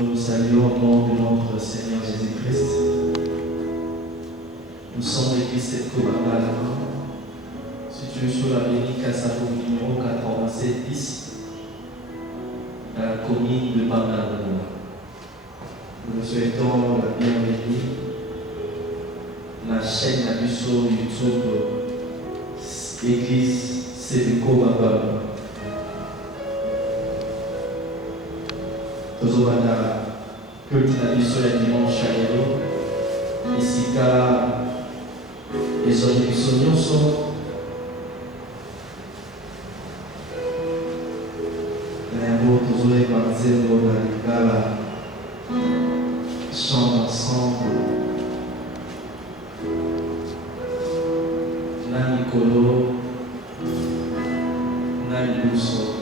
Nous saluons au nom de notre Seigneur Jésus-Christ. Nous sommes l'église de Kobamba. Située sur l'avenue Kassabo numéro 8710, dans la commune de Bangala. Nous souhaitons la bienvenue à la chaîne Abisso YouTube Église Sédéco Baba. Nous avons que Abisso le dimanche à Yelo. Ici, car les hommes sont les banzelo na lingala chant ensemble na mikolo na libuso.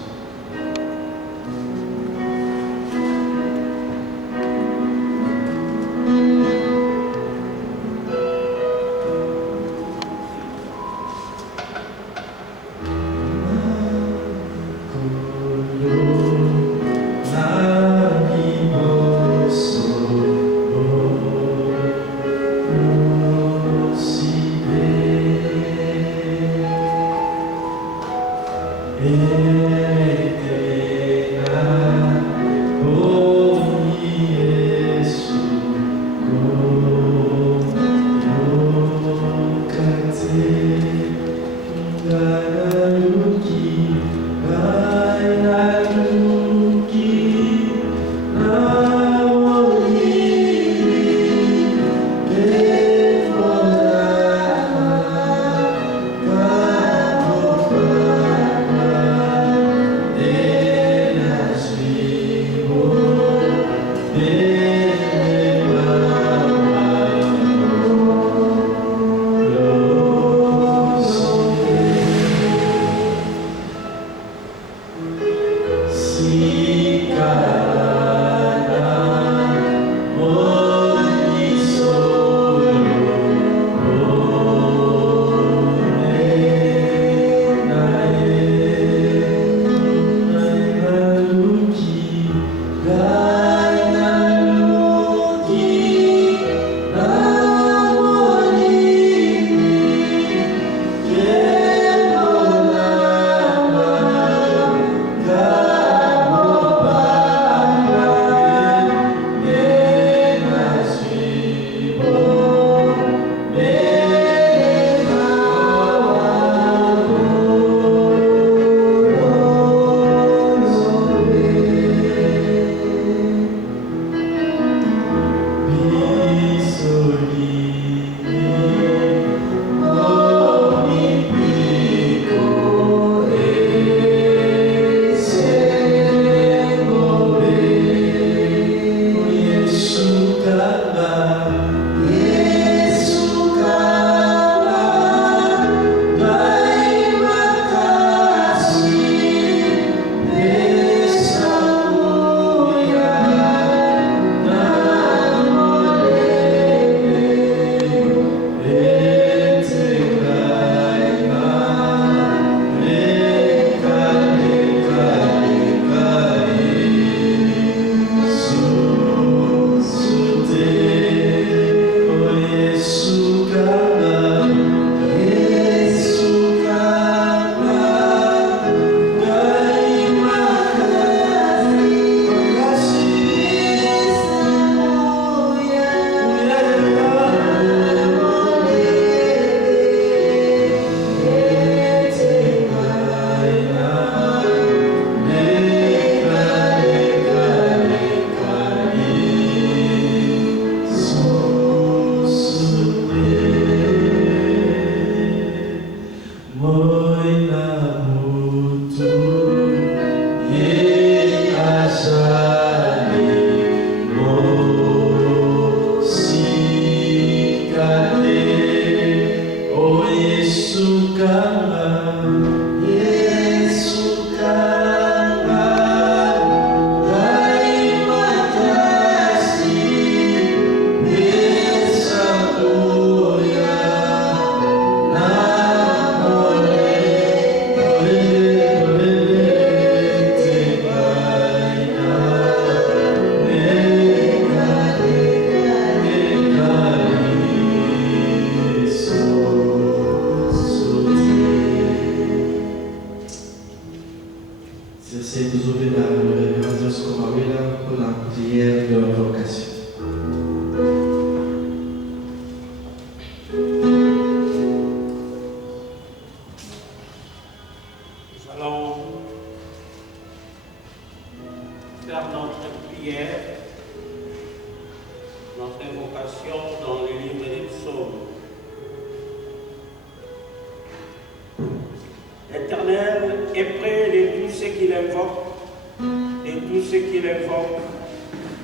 prière de invocation.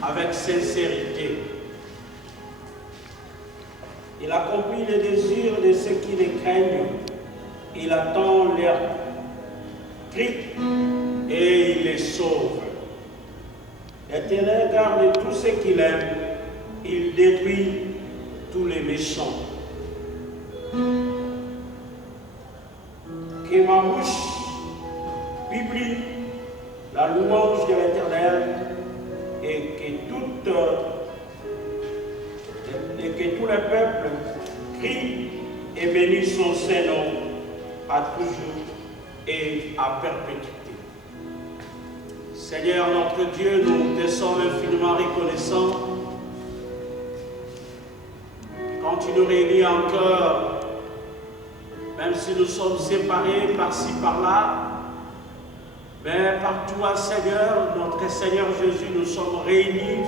Avec sincérité. Il accomplit les désirs de ceux qui les craignent. Il attend leur cri et il les sauve. L'Éternel garde tous ceux qu'il aime. Il détruit tous les méchants. Que ma bouche publie la louange de l'Éternel et que tout le peuple crie et bénisse son Saint-Nom à toujours et à perpétuité. Seigneur notre Dieu, nous te sommes infiniment reconnaissants quand tu nous réunis encore, même si nous sommes séparés par-ci par-là. Mais par toi, Seigneur, notre Seigneur Jésus, nous sommes réunis,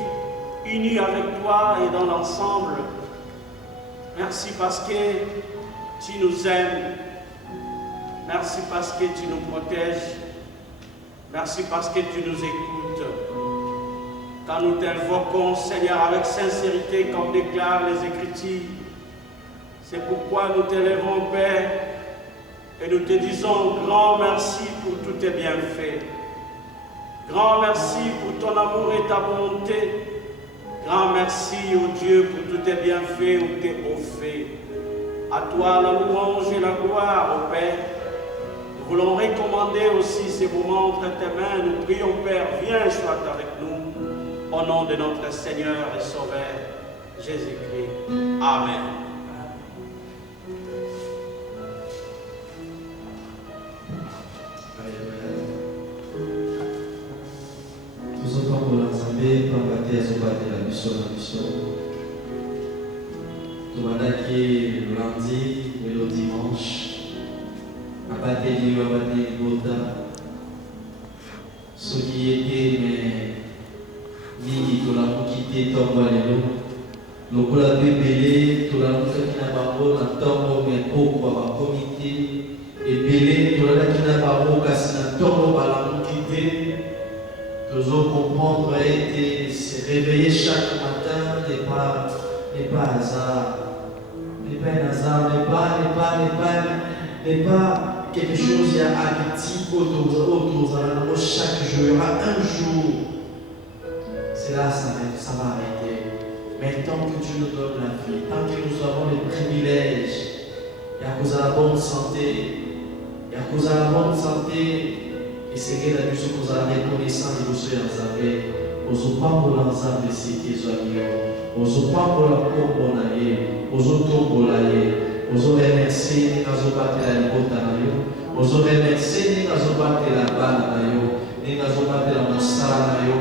unis avec toi et dans l'ensemble. Merci parce que tu nous aimes. Merci parce que tu nous protèges. Merci parce que tu nous écoutes. Quand nous t'invoquons, Seigneur, avec sincérité, comme déclarent les Écritures, c'est pourquoi nous t'élèvons, Père, et nous te disons grand merci pour tous tes bienfaits. Grand merci pour ton amour et ta bonté. Grand merci, ô Dieu, pour tous tes bienfaits ou tes hauts faits. À toi la louange et la gloire, ô Père. Nous voulons recommander aussi ces moments entre tes mains. Nous prions, Père, viens, sois avec nous. Au nom de notre Seigneur et Sauveur, Jésus-Christ. Amen. Le lundi et le dimanche, à battre le Bota, ce qui était, mais ni qui l'a quitté, tombe à l'élo, le coup la bébé, tout la mousse qui n'a pas beau, la tombe, mais pourquoi ma comité, et bélé, tout la qui n'a pas beau, casse la tombe à la mouquité, toujours comprendre et se réveiller chaque matin n'est pas hasard. N'est pas un hasard, n'est pas quelque chose qui a actif autour de chaque jour. Il y aura un jour, c'est là ça va arrêter. Mais tant que tu nous donnes la vie, tant que nous avons les privilèges, il y a cause à la bonne santé, et c'est que la vie cause à la reconnaissance de vous avez. Aux pas pour l'ensemble de ces qui sont amis, aux pas pour la combonaye, aux autobolaye, aux remercier ni nazobate la libotanayo, aux remercier ni nazobate la bananayo, ni nazobate la monsalayo,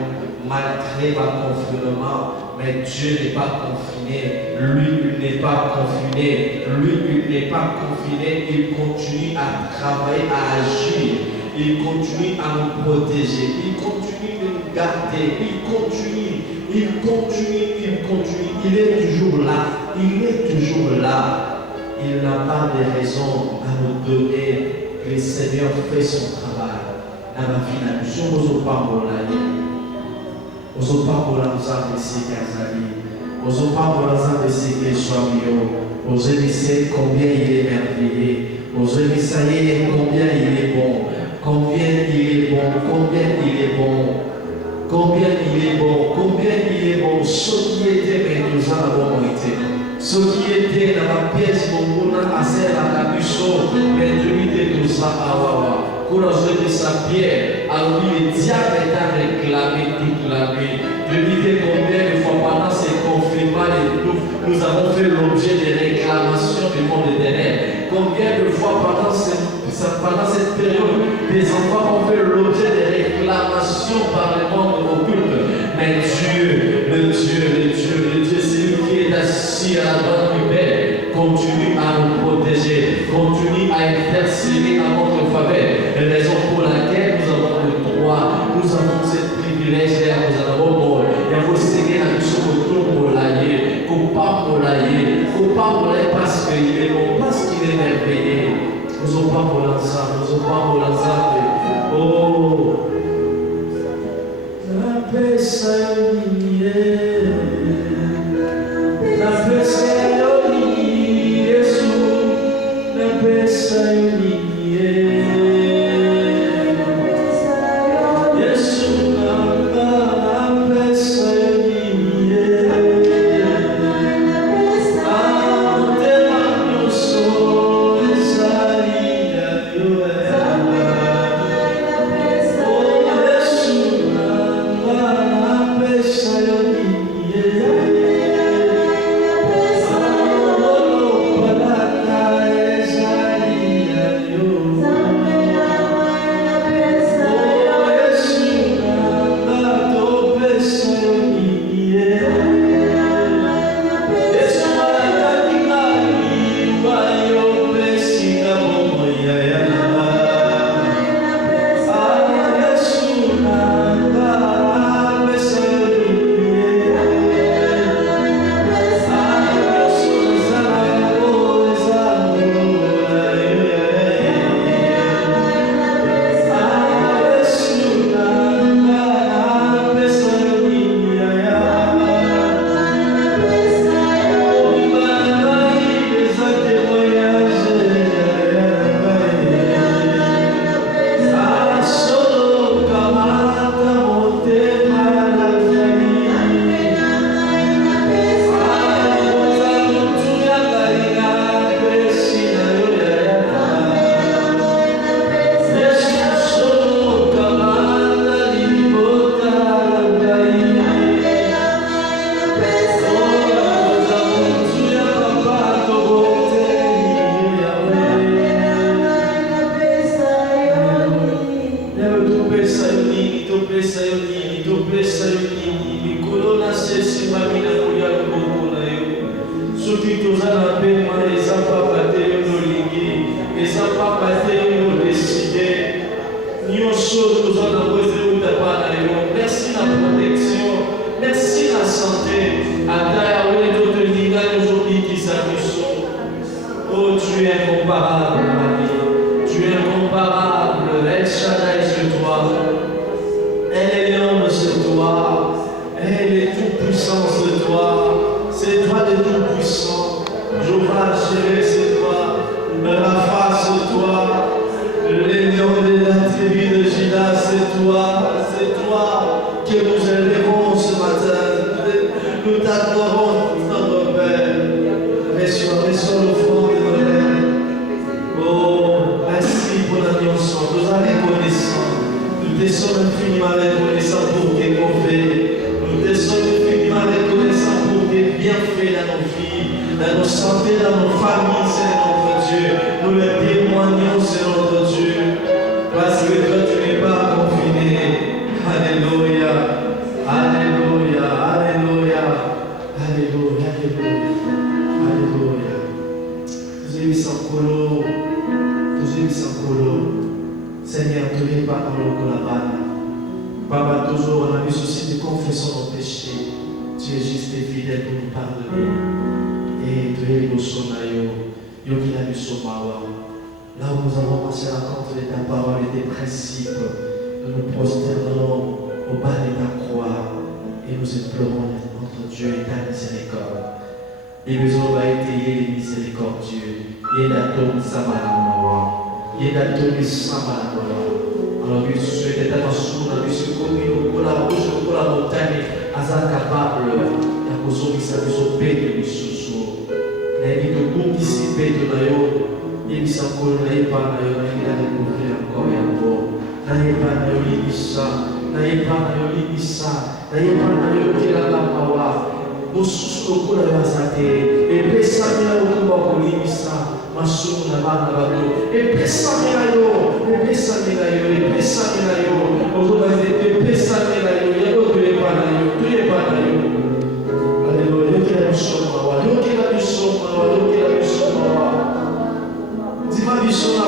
malgré ma confinement. Mais Dieu n'est pas confiné, lui n'est pas confiné, il continue à travailler, à agir, il continue à nous protéger, il continue de nous garder, il continue, il est toujours là, il n'a pas de raison à nous donner que le Seigneur fait son travail. Dans la vie, nous sommes pas pour la vie. Nous sommes pas pour la nous ces Kazali. Nous sommes pas pour la de ces Keshamio. Nous aimons combien il est merveilleux. Nous aimons combien il est bon. Combien il est bon. Ce qui était, mais nous avons été. Ce qui était dans la pièce, nous avons assez à la buisson, mais de nous avons. Pour de sa pierre, alors le diable est à réclamer toute la nuit. De dire combien de fois pendant ces confinements, nous avons fait l'objet de réclamations du monde éternel. Combien de fois pendant cette période, des enfants ont fait l'objet de réclamations par le monde occulte. Mais Dieu intercéder à votre faveur. Raison pour laquelle nous avons le droit, nous avons ce privilège là, nous avons mort. Et vous Seigneur, nous sommes pour l'aïe, coupable parce qu'il est bon, parce qu'il est merveilleux. Nous sommes pas pour l'ensemble, nous sommes pas pour l'ensemble. Oh, la paix s'allie, la paix s'allie, Jésus, la paix s'allie. Merci la protection, merci la santé. Oh, tu es incomparable, Marie. Tu es incomparable. El Shaddai, c'est toi. Elle est l'homme, c'est toi. Elle est toute puissance, c'est toi. C'est toi le tout puissant. Jehovah Jireh, c'est toi. Rapha, c'est toi. Les lions de la tribu de Juda, c'est toi. C'est toi que nous élevons ce matin. Nous t'adorons, notre Père. Reçois le fond de nos lèvres. Oh, merci pour la vie ensemble. Nous sommes reconnaissants. Nous te sommes infiniment reconnaissants pour tes bienfaits. Nous te sommes infiniment reconnaissants pour tes bienfaits dans nos vies, dans nos santé, dans nos familles, Seigneur notre Dieu. Nous le témoignons, Seigneur notre Dieu. Parce que toi, tu n'es pas confiné. Alléluia. Alléluia. Alléluia. Alléluia. Alléluia. Seigneur, tu n'es pas dans le Colabane. Papa, toujours on a eu souci de confesser nos péchés. Tu es juste et fidèle pour nous pardonner. Et tu es le sonayo, yogi la somawa. Là où nous avons passé la compte de ta parole et des principes, nous nous prosternons au bas de ta croix et nous implorons notre Dieu et ta miséricorde. Et nous avons été les miséricordieux. Yedato Samanamawa. Yedato Samanamawa. Alors, Dieu souhaite être dans Dieu se commune pour la roche, pour la montagne, à sa capable, à cause de sa vie, au paix de Missoussou. N'ayez de participer de l'aïe, et mis en colère, n'ayez pas l'aïe, n'ayez pas découvrir encore et encore. N'ayez pas l'aïe, n'ayez pas l'aïe, n'ayez pas l'aïe, qui la mawa. Moussoussou, pour la vasate, et pesa au combat pour l'imisa. Masuk nama baru, pesa melayu, untuk baca pesa melayu, ya tu panayu. Alléluia, kita bersama, kita bersama. Di mana bersama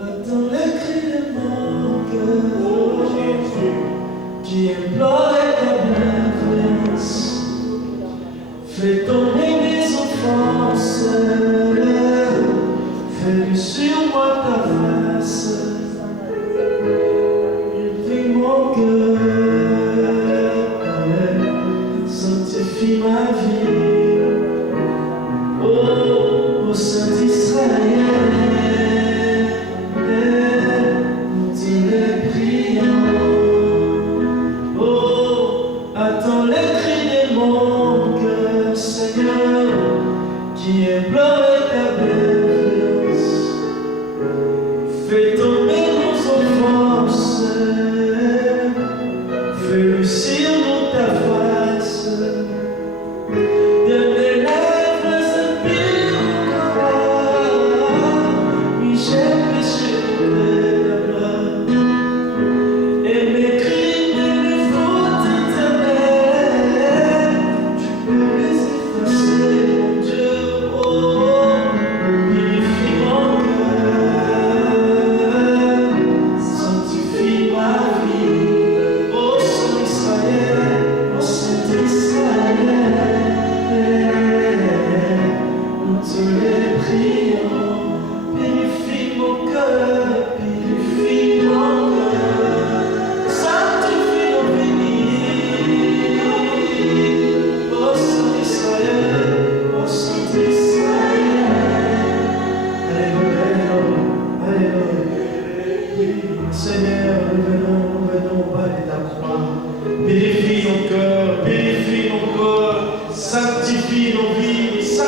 Attends les cris de mon cœur qui implore ta bienveillance. Fais tomber mes offenses, fais sur moi ta face. Purifie mon cœur, sanctifie ma vie. Oh, Saint Israël, nous te prions. Oh, attends les cris de mon cœur, Seigneur, qui implore ta bienveillance. Fais tomber nos offenses, fais luire nous ta face. De mes lèvres s'inspire encore, oui j'ai péché contre ta gloire. Et mes cris d'une faute éternelle, tu peux les effacer, mon Dieu. Oh, purifie mon cœur, sanctifie ma vie. Oh Saint Israël, oh Saint Israël, nous te les prions. Purifie mon cœur, purifie mon cœur, sanctifie nos vies. Oh Saint Israël, oh Saint Israël. Alléluia, alléluia. Seigneur, nous venons au bas de ta croix. Purifie nos cœurs, purifie nos corps, sanctifie nos vies, Seigneur.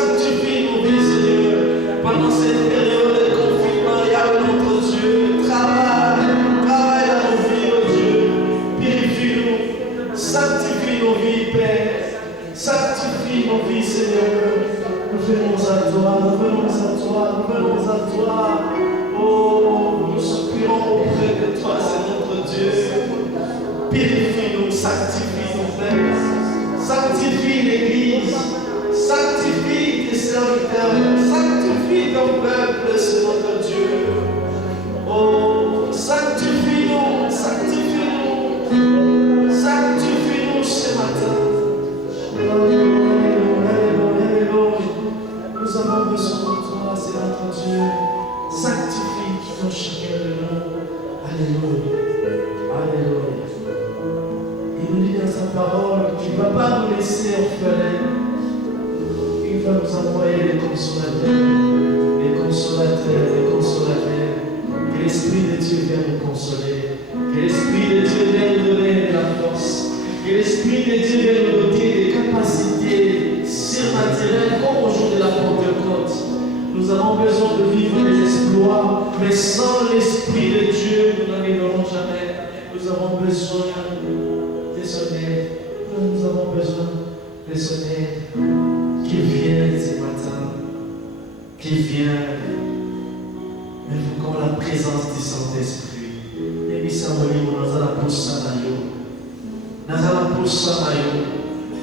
Pendant cette période de confinement, il y a notre Dieu, travaille dans nos vies, oh Dieu. Purifie-nous, sanctifie nos vies, Père, sanctifie nos vies, Seigneur. Nous venons à toi, nous venons à toi, nous venons à toi. Oh, nous soupirons auprès de toi, c'est notre Dieu. Purifie-nous, sanctifie-nous, Père. Sanctifie l'Église, sanctifie tes serviteurs, sanctifie ton peuple, c'est notre Dieu. Oh, sanctifie-nous, sanctifie-nous, sanctifie-nous ce matin. Alléluia, alléluia. Nous avons besoin de toi, c'est notre Dieu. Sanctifie qui ont chacun de nous. Alléluia, alléluia. Il nous dit dans sa parole qu'il ne va pas nous laisser orphelins. Il va nous envoyer les consolateurs, les consolateurs, les consolateurs. Que l'Esprit de Dieu vienne nous consoler. Que l'Esprit de Dieu vienne nous donner de la force. Que l'Esprit de Dieu vienne nous doter des capacités surnaturelles comme au jour de la Pentecôte. Nous avons besoin de vivre des exploits, mais sans l'Esprit de Dieu, nous n'arriverons jamais. Nous avons besoin de son aide. Nous avons besoin de son aide. Qu'il vienne ce matin. Qu'il vienne. Mais vous comme la présence du Saint-Esprit. Et puis ça va nous dans la pousse dans la pousse.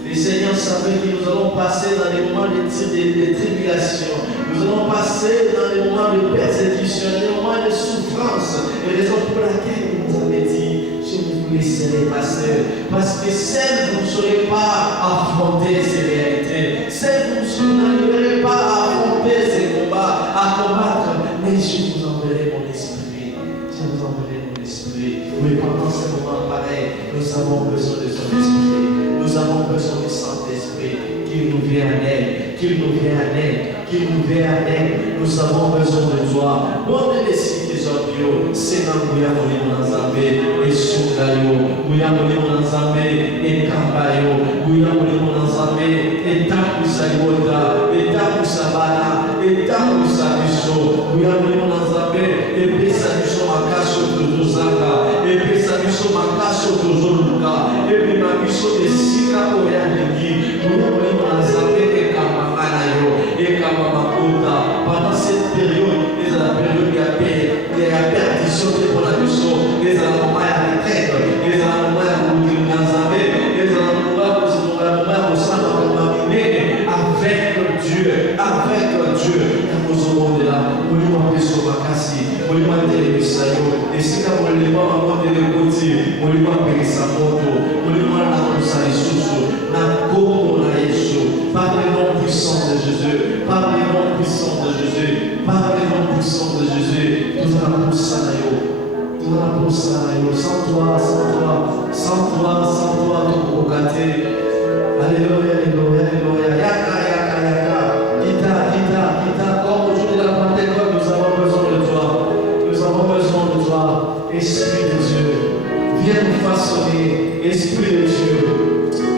Le Seigneur savait que nous allons passer dans les moments de tribulation. Nous allons passer dans les moments de persécution, les moments de souffrance. Et raison pour laquelle il nous avait dit, je ne vous laisserai pas seul. Parce que seul, vous ne saurez pas affronter ces réalités. Seul, vous n'arriverez pas à affronter ces combats, à combattre. Mais je vous enverrai mon esprit. Je vous enverrai mon esprit. Oui, pendant ces moments pareils, nous avons besoin de son esprit. Nous avons besoin du Saint-Esprit, qu'il nous vienne en aide, qu'il nous vienne en aide, qu'il nous vienne en aide. Nous avons besoin de toi. Donne les signes des autres, c'est dans le monde Nzambe, et Soudayo, Mouyamone Nzambe, et Kambayo, Mouyamone Nzambe, et Takusayota, et Takusabana, et Takusabiso, Mouyamone Nzambe, et Pesabiso Makaso Tuzanga, et Pesabiso Makaso Tuzoluka, et Pesabiso de Sika Oyandiki, Mouyamone Nzambe, et Kamamanayo, et Kamamakuta. Pendant cette période, les période qui a perdition pour la mission, les moments à retraite, les moments à Nzambe, les moments où nous sommes avec puissance de Jésus. Nous allons pour ça, nous allons pour ça, sans toi, tout pour gâter. Alléluia, alléluia, alléluia. Yaka, yaka, yaka. Kita, comme aujourd'hui la Pentecôte, nous avons besoin de toi. Nous avons besoin de toi. Esprit de Dieu, viens nous façonner. Esprit de Dieu,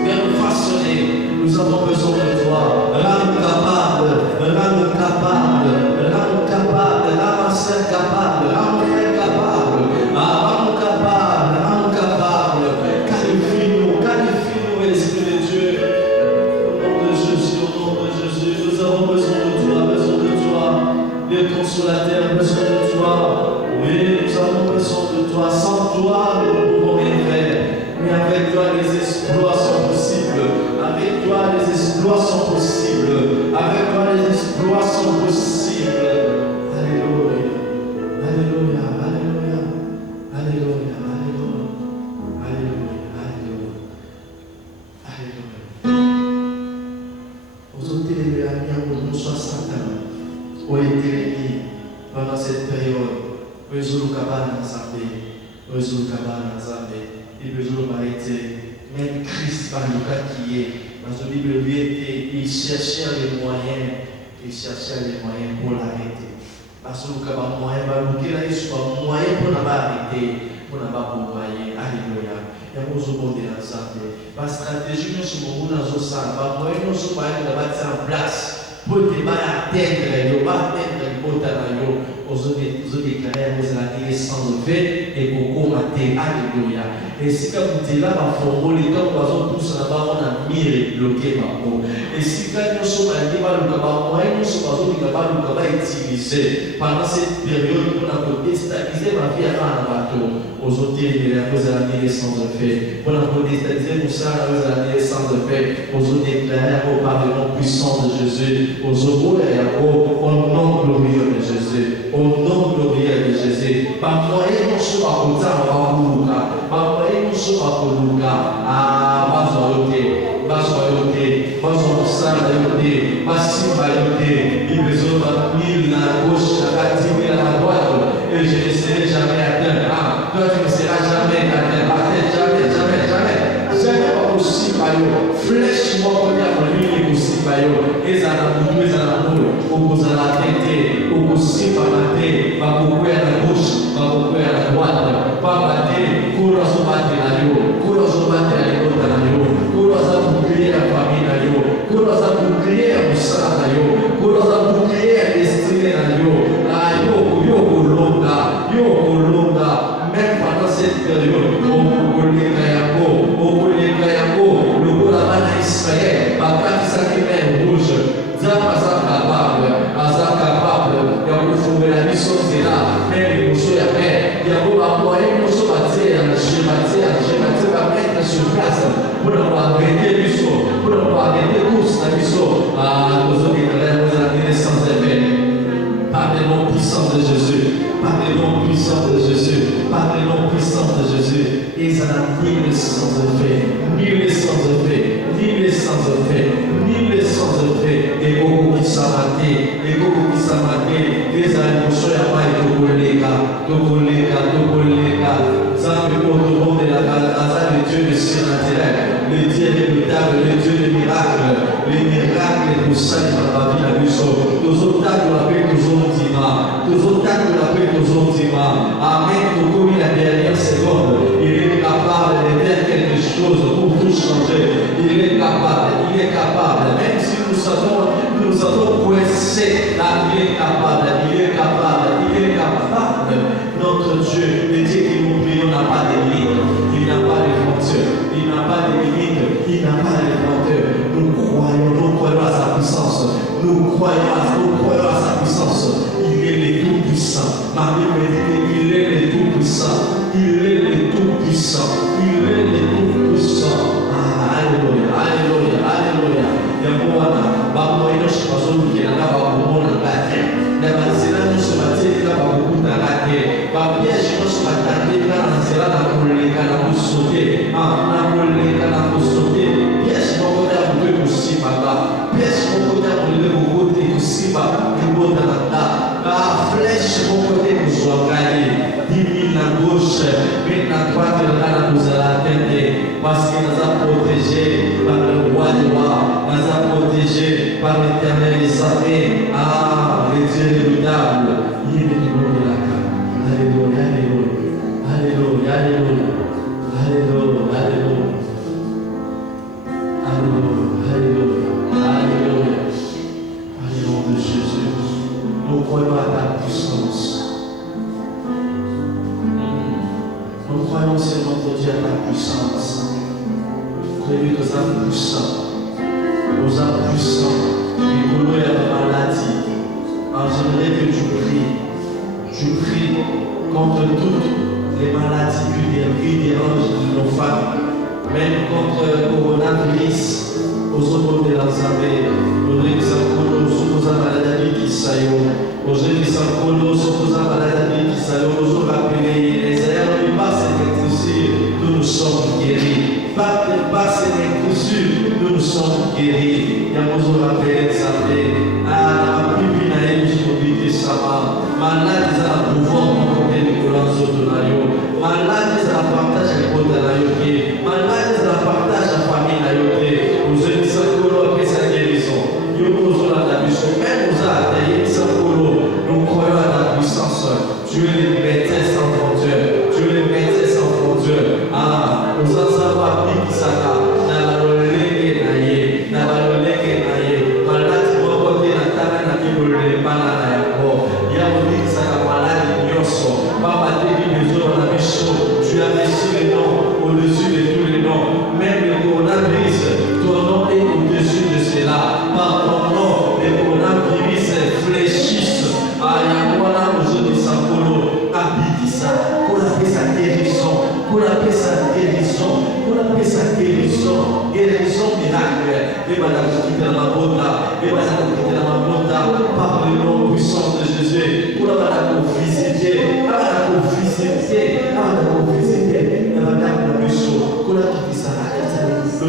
viens nous façonner. Nous avons besoin de toi. Rends-nous capable, rends-nous capable, rends-nous capable, rends ma sœur capable, rends mon frère capable. Rends-nous capable, rends-nous capable. Qualifie-nous, Esprit de Dieu. Au nom de Jésus, nous avons besoin de toi, les consolateurs, besoin de toi. Oui, nous avons besoin de toi. Sans toi, nous ne pouvons rien faire. Mais avec toi, les exploits sont possibles. Avec toi, les exploits sont possibles. Avec toi, les exploits sont possibles. Alléluia. Alléluia. Alléluia. Alléluia. Alléluia. Alléluia. Alléluia. Aujourd'hui, les amis, nous sommes 60 ans. Au éternel, pendant cette période, résoudre le cabane ensemble. Résoudre le cabane ensemble. Il veut m'arrêter. Même Christ, par le cas qui est, dans la Bible, lui était, il cherchait les moyens pour l'arrêter. Parce que le cabane moyen, il y a moyen pour l'arrêter, pour l'arrêter. Alléluia. Il y a besoin de ensemble. La stratégie, nous sommes dans le sang. Moyen, nous sommes en place. Pour te atteindre, aux déclarer aux années sans fait et pour commater. Alléluia. Et si quand vous êtes là, les temps tous là-bas, on a mis et bloqué ma peau. Et si quand nous sommes allés, nous sommes utilisés pendant cette période pour déstabiliser ma vie avant un bateau. Aux années sans fait. Pour déstabiliser nous ça, aux années sans fait. Aux déclarer au Parlement puissant de Jésus. Aux au nom glorieux de Jésus. Au nom glorieux de Jésus. Par moyen, nous sommes à côté, par moyen, nous sommes à côté. Ah, bazoyote, il besoin de 1000 à gauche, à 10 000 à droite, et je ne serai jamais atteint. Toi, tu ne seras jamais atteint. Jamais pas possible. Flèche-moi comme il y a lui, il est possible. Et ça n'a pas au vous à la tête, au possible à la tête, pas beaucoup à la gauche, pas beaucoup à la droite, pas battre, courage au battre la yo, courage au battre la yo, courage à bouclier la famille la yo, courage à bouclier la moussala la yo, courage à bouclier la destinée la yo, yo kolonga, même pendant cette période, au Kayako, le Golabana Israël, Bakati Sakimé rouge, Zapa capable, il y a une fois la mission c'est là, même les mousseaux, il y a un moyen, nous sommes bâtis, va mettre sur place pour arrêter le mission, pour arrêter tous la mission, nous avons des sans effet. Par le nom puissant de Jésus, par le nom puissant de Jésus, par le nom puissant de Jésus, et ça n'a ni les sans effet, ni les sans effet, et beaucoup qui s'en maté, les émotions à moi et Tokolega, Zambe Kotoron de la Gaza, le Dieu de surnaturel, le Dieu inéluctable, le Dieu des miracles, les miracles pour ça, il va pas bien la mission. Tous autres tas de la paix, Amen, pour comme la dernière seconde, il est capable de faire quelque chose pour tout changer. Il est capable, même si nous avons coincé, là, il est capable. Notre Dieu, le Dieu que nous prions n'a pas de limite, il n'a pas de frontières, il n'a pas de limite, il n'a pas de frontières. Nous croyons à sa puissance, nous croyons à sa puissance. Il est le tout-puissant. Ma Bible dit qu'il est le tout-puissant. Alléluia. Il y a Moana, Bamoïno, je pense qu'il y a un monde de la terre. La Mazina, nous sommes à dire qu'il y a beaucoup de la terre. Babiège, nous sommes à dire qu'il y a un zéro dans le légal à vous sauter. Pièce, mon côté à vous deux aussi, pièce, mon côté à vous deux aussi, flèche tuangalie 10 000 na gauche, 1000 na droite, na kuzala tête, parce que nous sommes protégés par le roi des rois, nous sommes protégés par l'éternel Isaïe. Ah, le Dieu redoutable, il est de la carte. Alléluia, alléluia, alléluia, alléluia, alléluia, alléluia, alléluia, alléluia, alléluia de Jésus. Nous croyons à ta puissance. Nous croyons, Seigneur notre Dieu, à ta puissance. Créez nous sommes puissants. Nous sommes puissants. Et nous avons la maladie. Alors j'aimerais que tu pries. Tu pries contre toutes les maladies qui dérangent nos femmes. Même contre le coronavirus. Aux autres de l'Alzheimer. Nous sommes maladie qui s'aillent. Aux jeunes qui sont connus, surtout à maladie qui s'aillent. Nous sommes rappelés. Les ailleurs ne passent nous sommes guéris. Par ces inclusions, nous sommes guéris. Nous rappelé l'exemple. Ah, la Bible n'a pas dit ça. Malade, ils ont pouvoir pour côté de l'autre de malade, ils ont partage avec l'autre de malade, ils ont partage la famille de nous sommes sans que sa guérison. Nous avons la mission. Même nous avons sans nous croyons à la puissance. Tu es le médecin sans frontières. Tu es le médecin sans frontières. Ah, nous en savons qui ça va. Dans la légende, dans la légende, malade, tu vas porter la table dans la Bible, les bananes. Il y a aussi ça la maladie nyoso. Papa te dit les autres la mission. Tu as reçu les noms au-dessus de tous les noms. Même le coronavirus, ton nom est au-dessus de cela. Par ton nom, les coronavirus fléchissent. Ah, il y a quoi là aujourd'hui sans colo. Habite ça. Qu'on appelle sa guérison. Qu'on appelle sa guérison. Qu'on appelle sa guérison. Guérison miracle. Et madame qui est dans ma bota. Et madame qui est dans ma bota. Par le nom puissant de Jésus. Pour la madame visiter. La madame visiter. La madame visiter. La madame la mission. Qu'on a quitté ça. Le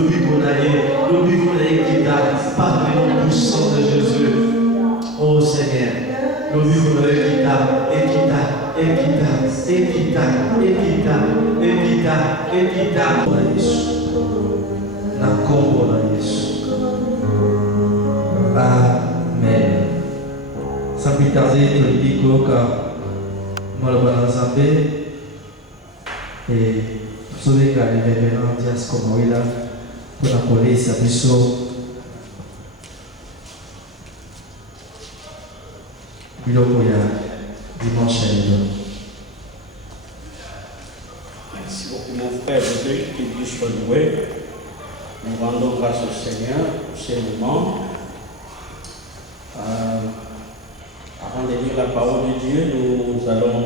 bigonaïe qui date. Par le nom puissant de Jésus. Oh Seigneur. Le bigonaïe qui date. Ekita na Yesu na kombo na Yesu. Amen. Sans plus tarder, toliki koyoka maloba na Nzambe et tozoleka le révérend Dias Komawila mpona kolesa biso biloko ya dimanche ya lelo. Merci beaucoup mon frère Jésus, que Dieu soit loué. Nous rendons grâce au Seigneur pour ces moments. Avant de lire la parole de Dieu, nous allons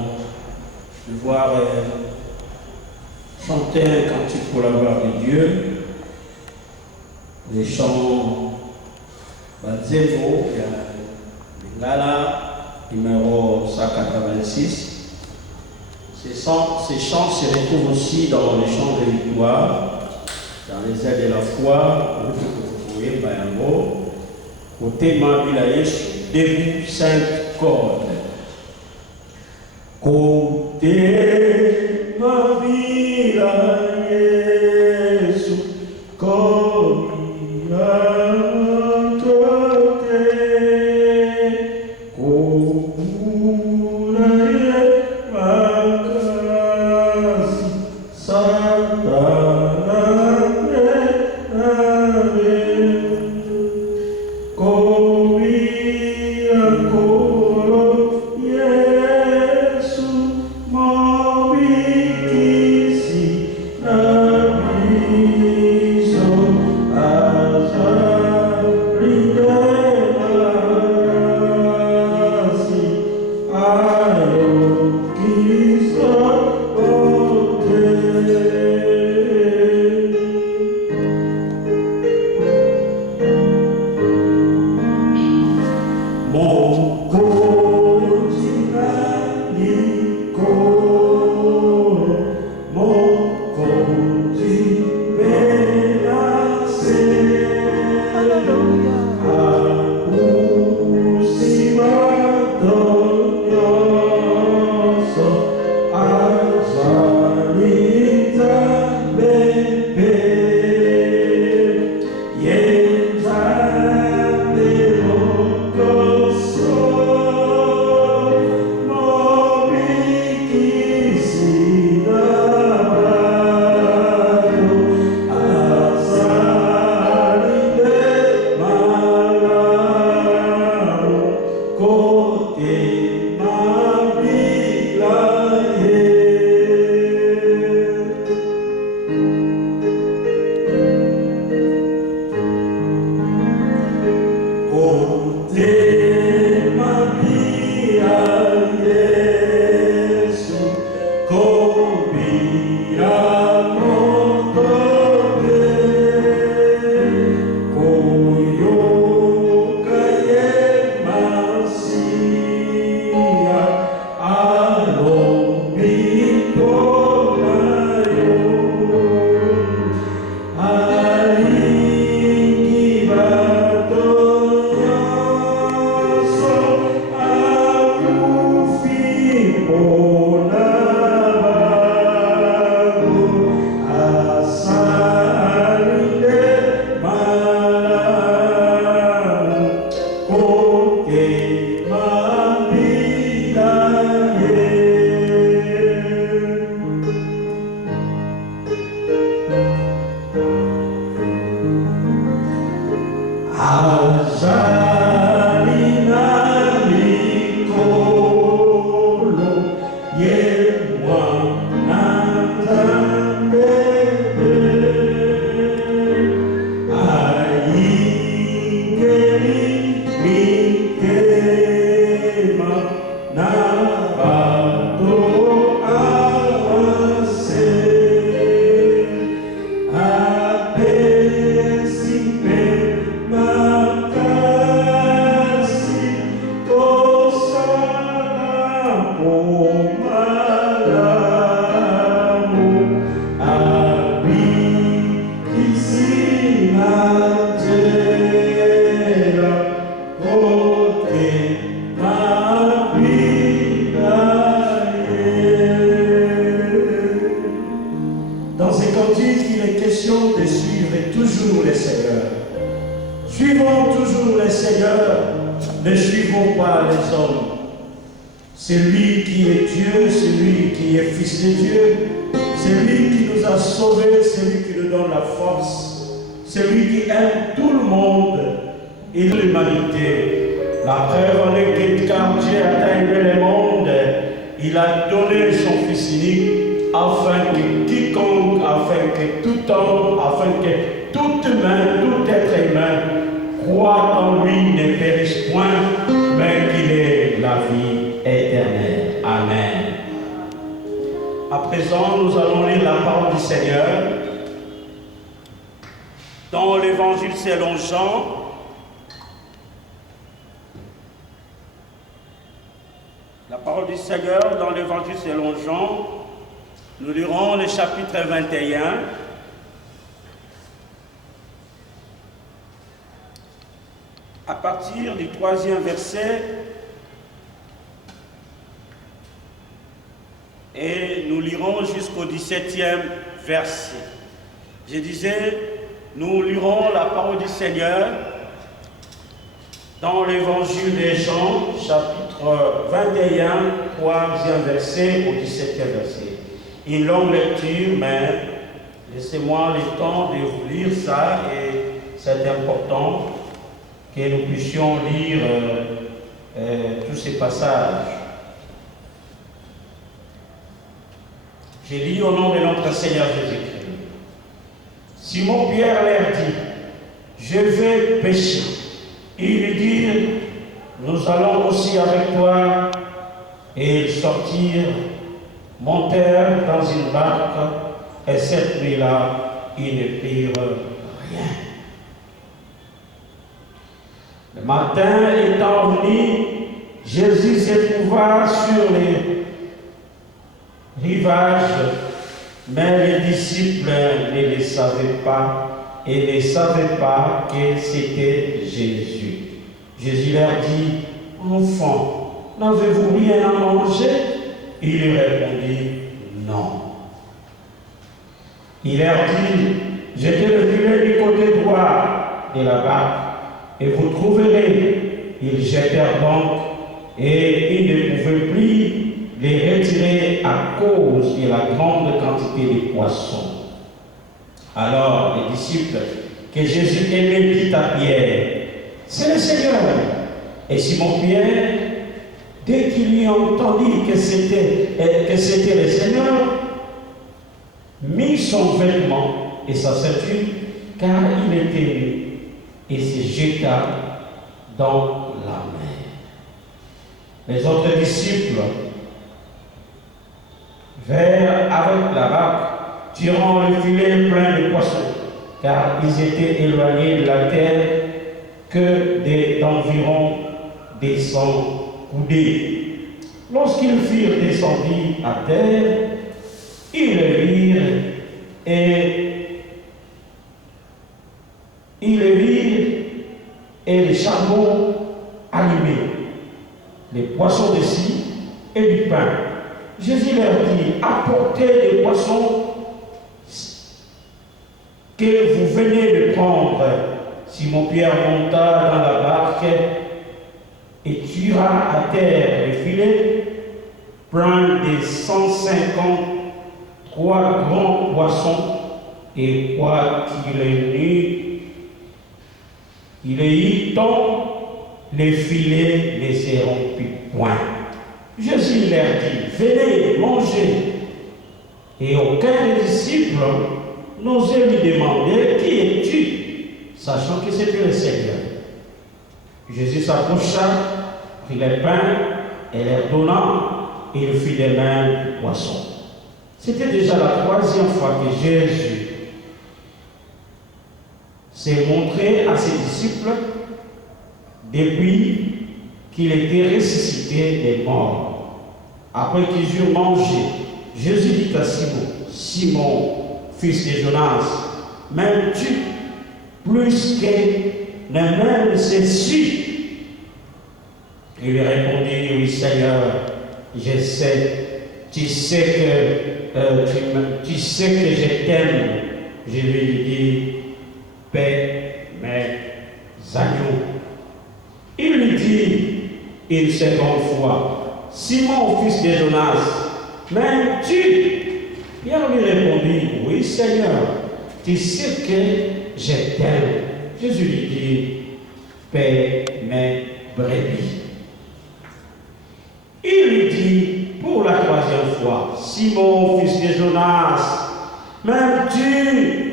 devoir chanter un cantique pour la gloire de Dieu. Les chants Bazévo, Lingala, numéro 186. Ces chants se retrouvent aussi dans les chants de victoire, dans les airs de la foi, vous pouvez Bayango, côté Mabila Yesu, début 5 cordes. Côté Mabila Yesu, comme Yes, Dans ces cantiques, il est question de suivre toujours le Seigneur. Suivons toujours le Seigneur, ne suivons pas les hommes. C'est lui qui est Dieu, c'est lui qui est Fils de Dieu, c'est lui qui nous a sauvés, c'est lui qui nous donne la force, c'est lui qui aime tout le monde et l'humanité. La preuve en est que quand Dieu a aimé le monde, il a donné son Fils unique afin que quiconque, afin que tout homme, afin que toute main, tout être humain croit en lui, ne périsse point, mais qu'il ait la vie éternelle. Amen. À présent, nous allons lire la parole du Seigneur dans l'évangile selon Jean. La parole du Seigneur dans l'évangile selon Jean. Nous lirons le chapitre 21. À partir du 3e verset, et nous lirons jusqu'au 17e verset. Je disais, nous lirons la parole du Seigneur dans l'évangile de Jean, chapitre 21, 3e verset au 17e verset. Une longue lecture, mais laissez-moi le temps de vous lire ça, et c'est important que nous puissions lire tous ces passages. J'ai lu au nom de notre Seigneur Jésus-Christ. Simon-Pierre leur dit, je vais pêcher. Ils lui dirent, nous allons aussi avec toi. Et ils sortirent, montèrent dans une barque, et cette nuit-là, ils ne prirent rien. Le matin étant venu, Jésus se trouva sur les rivages, mais les disciples ne le savaient pas et ne savaient pas que c'était Jésus. Jésus leur dit, enfants, n'avez-vous rien à manger? Il lui répondit, non. Il leur dit, jetez le filet du côté droit de la barque et vous trouverez. Ils jetèrent donc et ils ne pouvaient plus les retirer à cause de la grande quantité de poissons. Alors les disciples que Jésus aimait dit à Pierre, c'est le Seigneur. Et Simon-Pierre, dès qu'il lui entendit que c'était le Seigneur, mit son vêtement et sa ceinture, car il était nu, et se jeta dans la mer. Les autres disciples vinrent avec la barque, tirant le filet plein de poissons, car ils étaient éloignés de la terre que d'environ 200 coudées. Lorsqu'ils furent descendus à terre, ils le virent et les charbons allumés, les poissons de scie et du pain. Jésus leur dit, apportez des poissons que vous venez de prendre. Simon-Pierre monta dans la barque et tira à terre les filets pleins de 153 grands poissons, et quoi qu'il ait eu tant, les filets ne se rompirent point. Jésus leur dit, venez, mangez. Et aucun des disciples n'osait lui demander, qui es-tu, sachant que c'était le Seigneur. Jésus s'approcha, prit les pains et les donna, et il fit de même du poisson. C'était déjà la 3e fois que Jésus s'est montré à ses disciples depuis qu'il était ressuscité des morts. Après qu'ils eurent mangé, Jésus dit à Simon, Simon, fils de Jonas, m'aimes-tu plus que même ceci? Il lui répondit, oui Seigneur, je sais, tu sais que je t'aime. Je lui dis, paie mes agneaux. Il lui dit une seconde fois, Simon, fils de Jonas, m'aimes-tu? Pierre lui répondit, oui Seigneur, tu sais que je t'aime. Jésus lui dit, paie mes brebis. Il lui dit pour la troisième fois, Simon, fils de Jonas, m'aimes-tu?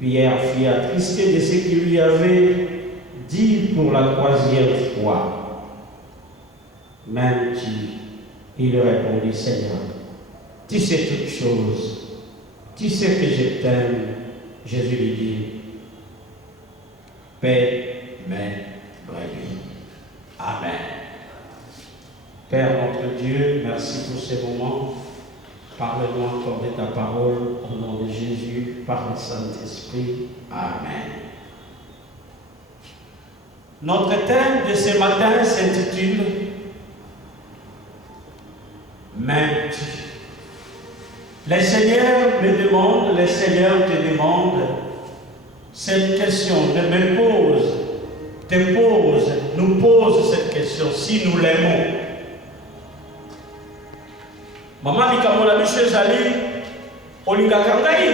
Pierre fut attristé de ce qu'il lui avait dit pour la troisième fois. M'aimes-tu? Il répondit, Seigneur, tu sais toutes choses, tu sais que je t'aime. Jésus lui dit, paie mes brebis. Amen. Père notre Dieu, merci pour ces moments. Parle-nous encore de ta parole au nom de Jésus, par le Saint-Esprit. Amen. Notre thème de ce matin s'intitule M'aimes-tu? Le Seigneur me demande, le Seigneur te demande cette question, nous pose cette question, si nous l'aimons. Maman Nikamola biso ezali olingaka ngai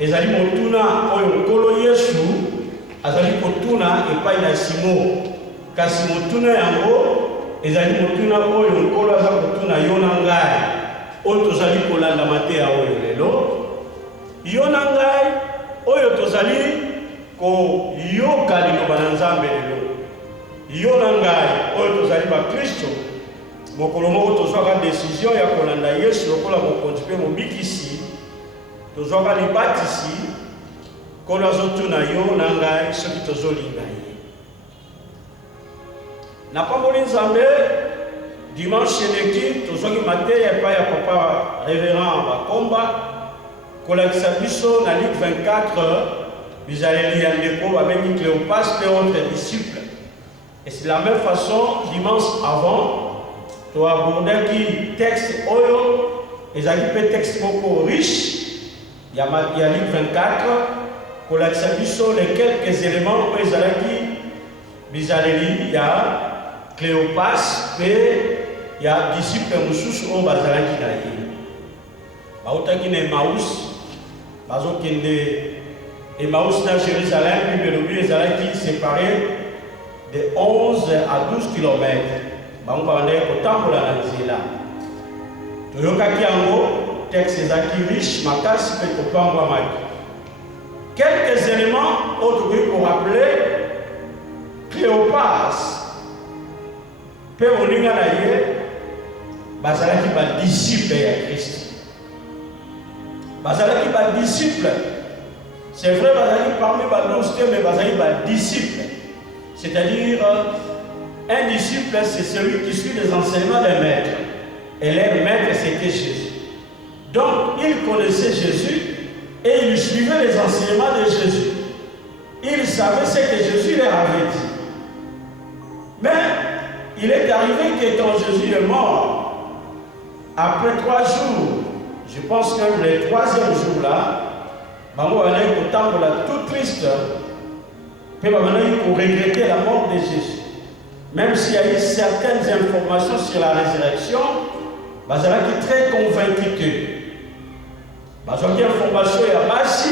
ezali motuna oyo nkolo Yesu azali kotuna epai na Simon kasi motuna yango ezali motuna oyo nkolo aza kotuna yo na ngai oyo tozali kolanda mateya oyo lelo yo na ngai oyo tozali koyoka liloba na Nzambe lelo yo na ngai oyo tozali bakristo mokolo moko tozwaka décision ya kolanda Yesu lokola mokonzi mpe mobikisi tozwaka libatisi nkolo azotuna yo na ngai soki tozolinga ye napamboli Nzambe dimanche eleki tozwaki mateya epai ya papa révérend Bakomba kolakisa biso na Luc 24 bizaleli ya ndeko babengi Cléopas mpe autres disciples et c'est la même façon dimanche avant to abordaki texte oyo ezali pe texte moko riche ya Luc 24 kolakisa biso les quelques éléments oyo ezalaki bizaleli ya Cléopas pe ya disciple mosusu oyo bazalaki na ye bautaki na Emmaüs bazokende Emmaüs na Jérusalem bible elobi ezalaki séparé de 11 à 12 kilomètres. Bango bandeko kotambola na nzela toyokaki yango texte ezalaki riche makasi mpe kopambwamaki quelques éléments oyo tokoki korapele Cléopas mpe moninga na ye bazalaki badisciple ya Christ bazalaki badisciple c'est vrai bazalaki parmi ba-12 te mais bazalaki badisciple c'est-à-dire un disciple, c'est celui qui suit les enseignements des maîtres. Et les maîtres, c'était Jésus. Donc, il connaissait Jésus et il suivait les enseignements de Jésus. Il savait ce que Jésus leur avait dit. Mais, il est arrivé que quand Jésus est mort, après 3 jours, je pense que le 3e jour là, Bango allait au temple tout triste, puis Bango allait regretter la mort de Jésus. Même s'il y a eu certaines informations sur la résurrection, bazalaki très convaincu. Bazalaki information ya basi,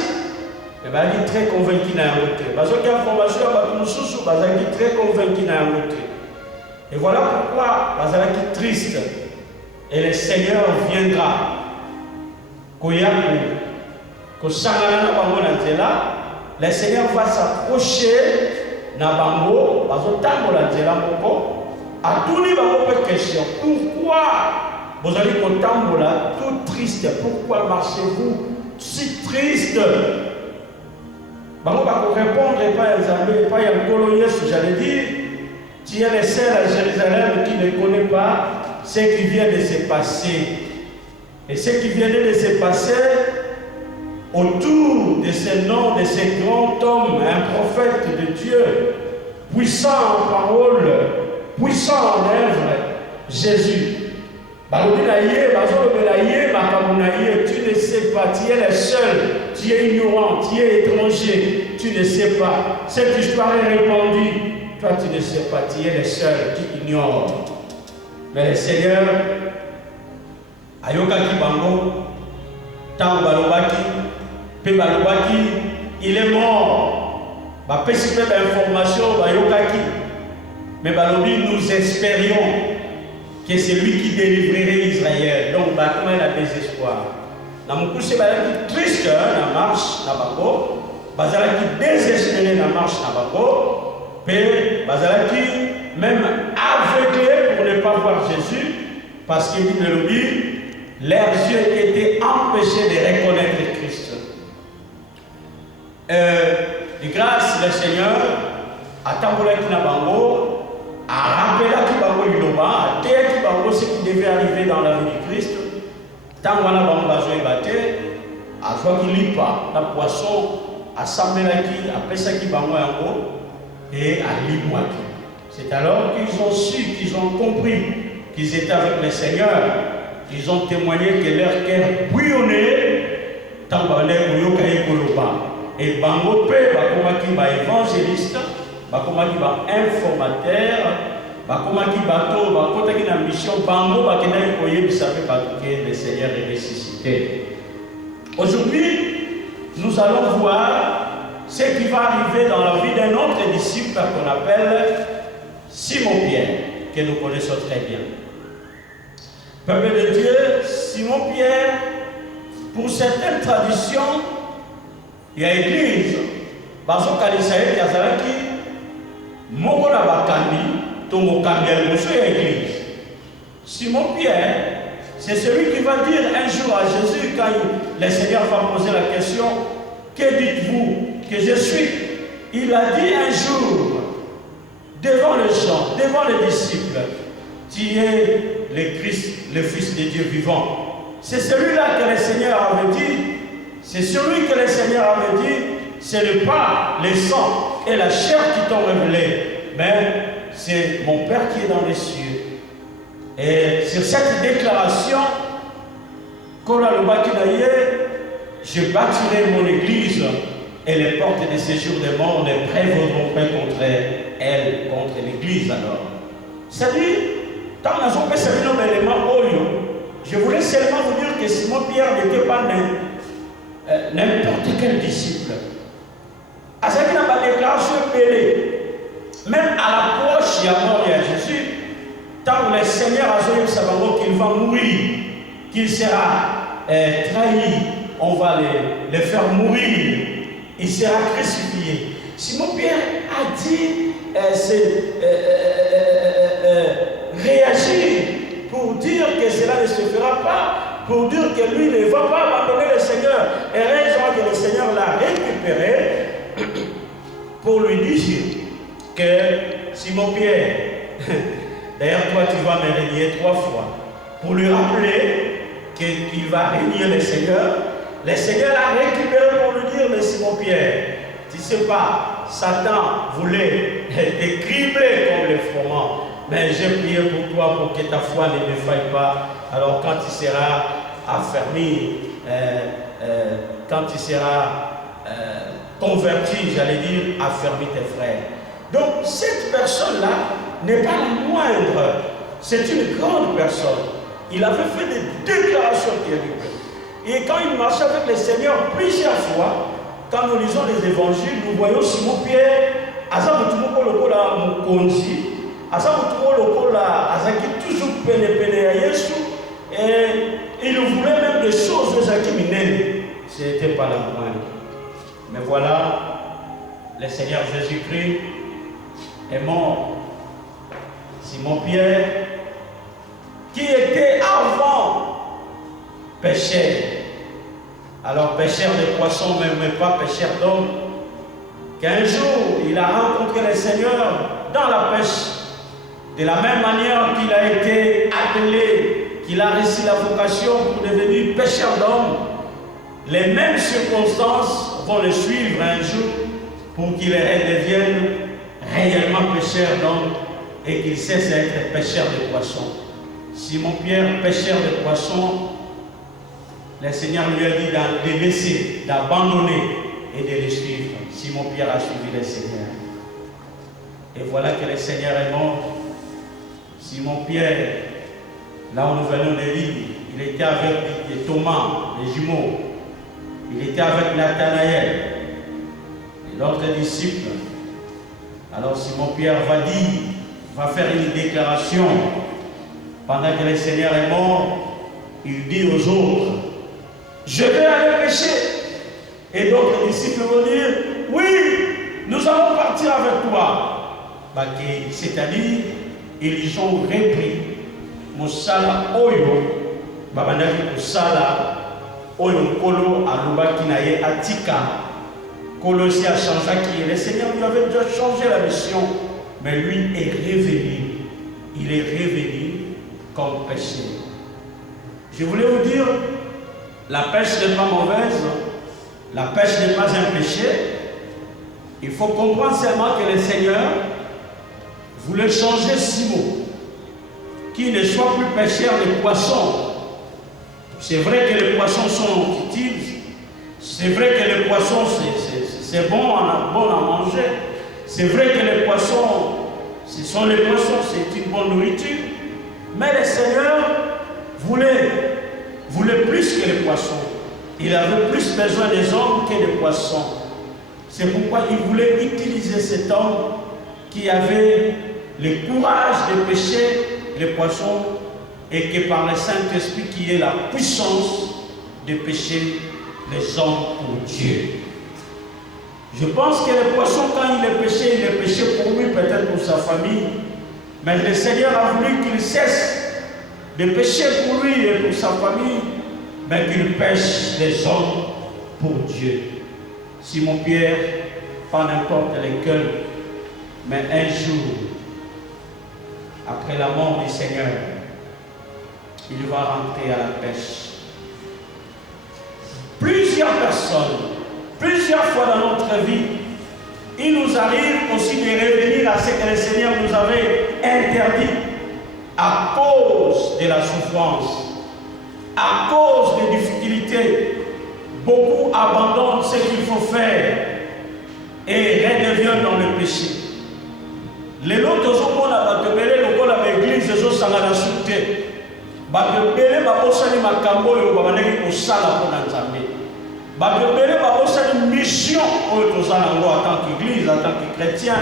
mais bazalaki très convaincu na yango te. Bazalaki information ya bato mosusu, bazalaki très convaincu na yango te. Et voilà pourquoi bazalaki triste. Et le Seigneur viendra. Koyaku, kosangana na bango na nzela, le Seigneur va s'approcher na bango bazotambola nzela moko atuni bango pe question pourquoi vous allez kotambola tout triste, pourquoi marchez-vous si triste? Bango bako répondre pas à Nzambe pas à nkolo Yesu, j'allais dire tu es le seul à Jérusalem qui ne connaît pas ce qui vient de se passer. Et ce qui vient de se passer autour de ce nom, de ce grand homme, un prophète de Dieu, puissant en parole, puissant en œuvre, Jésus. Tu ne sais pas, tu es le seul, tu es ignorant, tu es étranger, tu ne sais pas. Cette histoire est répandue, toi tu ne sais pas, tu es le seul, tu ignores. Mais le Seigneur, Ayokaki Bango, Tango Balobaki, Pe Balobaki, il est mort. Bah, peu d'informations, Ayokaki. Mais Balobi, nous espérions que c'est lui qui délivrerait Israël. Donc, bah, comment il a désespoir. Dans mon coup, c'est triste, la marche, la bako. Bazalaki désespéré, la marche, la bako. Puis, Bazalaki, même aveuglé pour ne pas voir Jésus, parce qu'il dit de lui, leurs yeux étaient empêchés de reconnaître Christ. De grâce, le Seigneur a tambouré Kinabango, a rappelé à Kibango Yuloba, a dit à Kibango ce qui devait arriver dans la vie du Christ. Tant qu'on a besoin de battre, à soit qu'il lit pas, la poisson, à Samelaki, à Pesaki Bango et à Limouaki. C'est alors qu'ils ont su, qu'ils ont compris qu'ils étaient avec le Seigneur. Ils ont témoigné que leur cœur bouillonnait tant qu'on est et Bango Pe, Bakomaki ba évangéliste, Bakomaki ba informateur, Bakomaki bateau, Bakotaki na mission, Bango Bakenai Koye Bisape Batuke, le Seigneur est ressuscité. Aujourd'hui, nous allons voir ce qui va arriver dans la vie d'un autre disciple qu'on appelle Simon-Pierre, que nous connaissons très bien. Peuple de Dieu, Simon-Pierre, pour certaines traditions, il y a l'église, Bazo Kalisaï Kazalaki, Mokola Bakandi, Tomokandi, il y a l'église. Simon-Pierre, c'est celui qui va dire un jour à Jésus, quand le Seigneur va poser la question, que dites-vous que je suis? Il a dit un jour, devant les gens, devant les disciples, tu es le Christ, le Fils de Dieu vivant. C'est celui-là que le Seigneur avait dit, c'est celui que le Seigneur avait dit, c'est le pas, le sang et la chair qui t'ont révélé, mais c'est mon Père qui est dans les cieux. Et sur cette déclaration, je bâtirai mon église et les portes de séjour des morts ne prévaudront pas contre elle, contre l'église alors. C'est-à-dire, je voulais seulement vous dire que Simon-Pierre n'était pas n'importe quel disciple. À ce qu'il n'a pas déclaration belée, même à l'approche, il y a mort et à Jésus, tant que le Seigneur a dit qu'il va mourir, qu'il sera trahi, on va le faire mourir, il sera crucifié. Simon-Pierre a dit réagir pour dire que cela ne se fera pas, pour dire que lui ne va pas abandonner le Seigneur. Et raison que le Seigneur l'a récupéré pour lui dire que Simon-Pierre, d'ailleurs toi tu vas me régner 3 fois, pour lui rappeler qu'il va régner le Seigneur. Le Seigneur l'a récupéré pour lui dire, mais Simon-Pierre, tu ne sais pas, Satan voulait te cribler comme les froment. Mais j'ai prié pour toi pour que ta foi ne défaille pas. Alors quand tu seras affermi, quand tu seras converti, j'allais dire, affermi tes frères. Donc cette personne-là n'est pas la moindre. C'est une grande personne. Il avait fait des déclarations terribles. Et quand il marchait avec le Seigneur plusieurs fois, quand nous lisons les évangiles, nous voyons Simon-Pierre, Azamutumoko Lokola Mukonzi, Azamutumoko Lokola Azaki toujours pene à Yesu, et il voulait même des choses de Zaki Minene. Ce n'était pas la moindre. Mais voilà, le Seigneur Jésus-Christ est mort. Simon-Pierre, qui était avant pécheur, alors pêcheur de poissons, mais pas pêcheur d'hommes, qu'un jour il a rencontré le Seigneur dans la pêche, de la même manière qu'il a été appelé, qu'il a reçu la vocation pour devenir pêcheur d'hommes, les mêmes circonstances vont le suivre un jour pour qu'il devienne réellement pêcheur d'hommes et qu'il cesse d'être pêcheur de poissons. Simon-Pierre, pêcheur de poissons, le Seigneur lui a dit de laisser, d'abandonner et de le suivre. Simon-Pierre a suivi le Seigneur. Et voilà que le Seigneur est mort. Simon-Pierre, là où nous venons de lire, il était avec Thomas, les jumeaux. Il était avec Nathanaël et l'autre disciple. Alors Simon-Pierre va faire une déclaration. Pendant que le Seigneur est mort, il dit aux autres, je vais aller pêcher. Et d'autres disciples vont dire, oui, nous allons partir avec toi. C'est-à-dire, ils ont repris Moussala Oyo, Babandaki Moussala Oyo Kolo, Alubaki Naye, Atika. Kolo aussi a changé qui le Seigneur lui avait déjà changé la mission, mais lui est revenu. Il est revenu comme pêcheur. Je voulais vous dire, la pêche n'est pas mauvaise, la pêche n'est pas un péché. Il faut comprendre seulement que le Seigneur voulait changer Simon, qui ne soit plus pêcheur de poissons. C'est vrai que les poissons sont utiles, c'est vrai que les poissons c'est bon à manger, c'est vrai que les poissons, ce sont les poissons, c'est une bonne nourriture, mais le Seigneur voulait plus que les poissons. Il avait plus besoin des hommes que des poissons. C'est pourquoi il voulait utiliser cet homme qui avait le courage de pêcher les poissons et que par le Saint-Esprit qui ait la puissance de pêcher les hommes pour Dieu. Je pense que le poisson, quand il est péché pour lui, peut-être pour sa famille, mais le Seigneur a voulu qu'il cesse de pécher pour lui et pour sa famille, mais qu'il pêche les hommes pour Dieu. Simon-Pierre, pas n'importe lequel, mais un jour, après la mort du Seigneur, il va rentrer à la pêche. Plusieurs personnes, plusieurs fois dans notre vie, il nous arrive aussi de revenir à ce que le Seigneur nous avait interdit à cause de la souffrance, à cause des difficultés. Beaucoup abandonnent ce qu'il faut faire et redeviennent dans le péché. Les autres ont batebele lokola l'église ezosanga na sute. Batebele babosani makambo oyo babandaki kosala mpona Nzambe. Batebele babosani mission oyo tozala yango en tant qu'église, en tant que chrétien.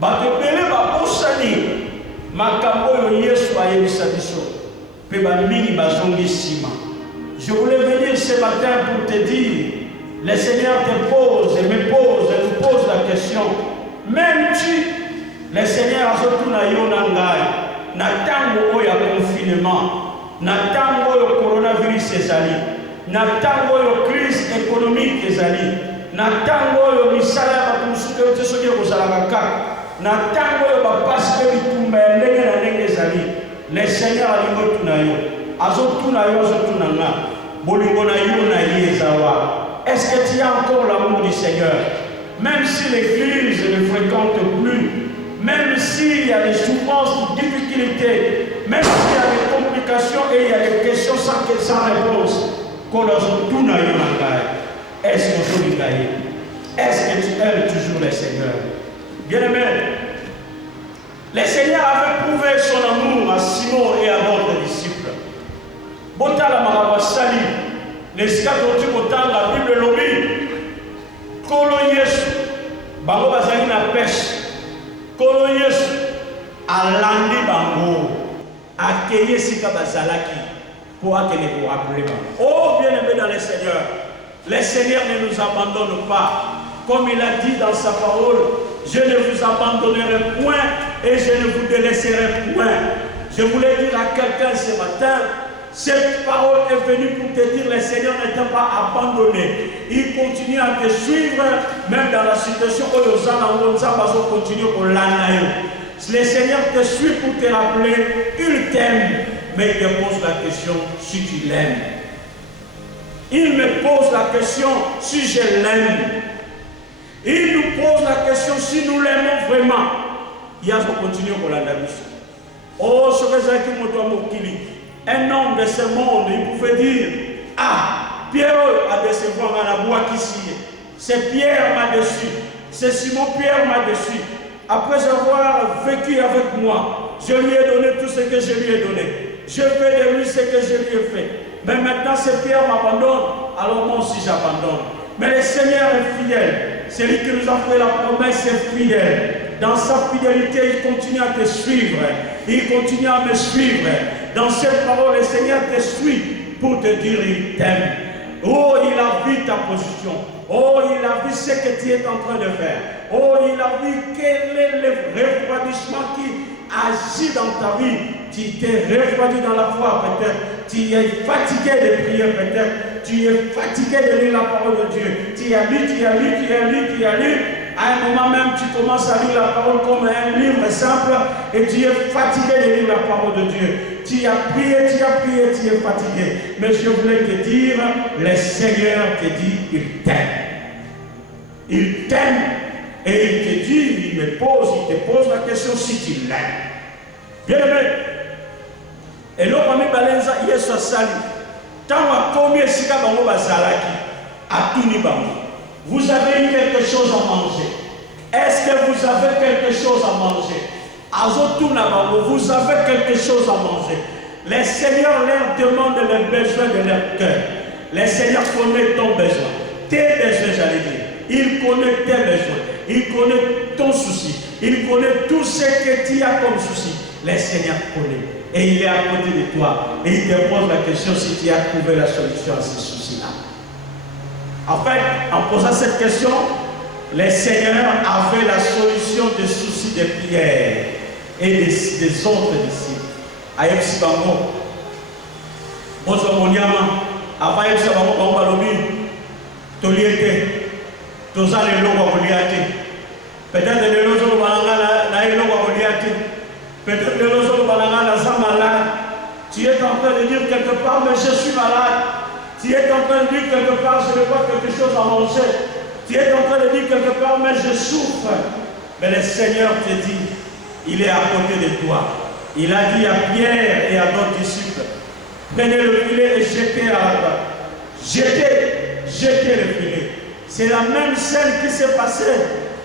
Batebele babosani makambo oyo Yesu ayebisa biso. Pe bamini bazongi nsima. Je voulais venir ce matin pour te dire, le Seigneur te pose et me pose et nous pose la question. Même tu, le Seigneur a surtout na yo na ngai, na tango oyo confinement, na tango oyo coronavirus ezali, na tango oyo crise économique ezali, na tango oyo misala ya bato mosusu oyo te soki ekozalaka kaka, na tango oyo bapasi mpe bitumba ya ndenge na ndenge ezali, le Seigneur alingi otuna yo, azotuna yo, azotuna nga, bolingo na yo na ye ezawa. Est-ce que tu as encore l'amour du Seigneur? Même si l'église ne fréquente plus, même s'il y a des souffrances, des difficultés, même s'il y a des complications et il y a des questions sans réponse, est-ce que tu aimes toujours le Seigneur? Bien-aimé, le Seigneur avait prouvé son amour à Simon et à d'autres disciples. Botala Marabasali, les scatons du Botan, la Bible lobby, Kolo Yesu, Bango Bazali na pêche, Kolo Yesu, Alandi Bango, accueillir Sika Bazalaki, pour accueillir pour appeler. Oh bien-aimé dans le Seigneur ne nous abandonne pas. Comme il a dit dans sa parole, je ne vous abandonnerai point et je ne vous délaisserai point. Je voulais dire à quelqu'un ce matin, cette parole est venue pour te dire le Seigneur ne t'a pas abandonné. Il continue à te suivre, même dans la situation où le Seigneur te suit pour te rappeler, il t'aime. mais il te pose la question si tu l'aimes. Il me pose la question si je l'aime. Il nous pose la question si nous l'aimons vraiment. Il y a ce continuer pour la mission. Oh, ce que j'ai dit, un homme de ce monde, il pouvait dire, ah, Pierre a décevoir à la boîte ici. C'est Pierre m'a déçu. C'est Simon Pierre m'a déçu. Après avoir vécu avec moi, je lui ai donné tout ce que je lui ai donné. Je fais de lui ce que je lui ai fait. Mais maintenant, ce Pierre m'abandonne, alors moi aussi j'abandonne. Mais le Seigneur est fidèle. Celui qui nous a fait la promesse est fidèle. Dans sa fidélité, il continue à te suivre. Il continue à me suivre. Dans cette parole, le Seigneur te suit pour te dire il t'aime. Oh, il a vu ta position. Oh, il a vu ce que tu es en train de faire. Oh, il a vu quel est le refroidissement qui agit dans ta vie. Tu t'es refroidi dans la foi peut-être. Tu es fatigué de prier peut-être. Tu es fatigué de lire la parole de Dieu. Tu as lu, tu as lu, tu as lu, tu as lu. À un moment même, tu commences à lire la parole comme un livre simple et tu es fatigué de lire la parole de Dieu. Tu as prié, tu es fatigué. Mais je voulais te dire, le Seigneur te dit, il t'aime. Il t'aime et il te dit, il te pose la question si tu l'aimes. Bien aimé, et là, parmi Balenza, il est sur Sali. Tant à combien si Kabango Bazalaki, à tout Nibango. Vous avez eu quelque chose à manger. Est-ce que vous avez quelque chose à manger? Vous avez quelque chose à manger. Le Seigneur leur demande les besoins de leur cœur. Le Seigneur connaît ton besoin. Tes besoins, j'allais dire. Il connaît tes besoins. Il connaît ton souci. Il connaît tout ce que tu as comme souci. Le Seigneur connaît. Et il est à côté de toi. Et il te pose la question si tu as trouvé la solution à ce souci-là. En fait, en posant cette question, le Seigneur avait la solution des soucis de Pierre et des autres disciples. Aïe Sibango, Bozo Monyama, avant Aïe Sibango, Bambalobi, Toliete, Toza le Logo Goliath. Peut-être le Lozo Balanga, la Logo Goliath. Peut-être le Lozo Balanga, la Zamala. Tu es en train de dire quelque part, mais je suis malade. Tu es en train de dire quelque part, je n'ai pas quelque chose à manger. Tu es en train de dire quelque part, mais je souffre. Mais le Seigneur te dit, il est à côté de toi. Il a dit à Pierre et à d'autres disciples, prenez le filet et jetez à la bas. Jetez le filet. C'est la même scène qui s'est passée.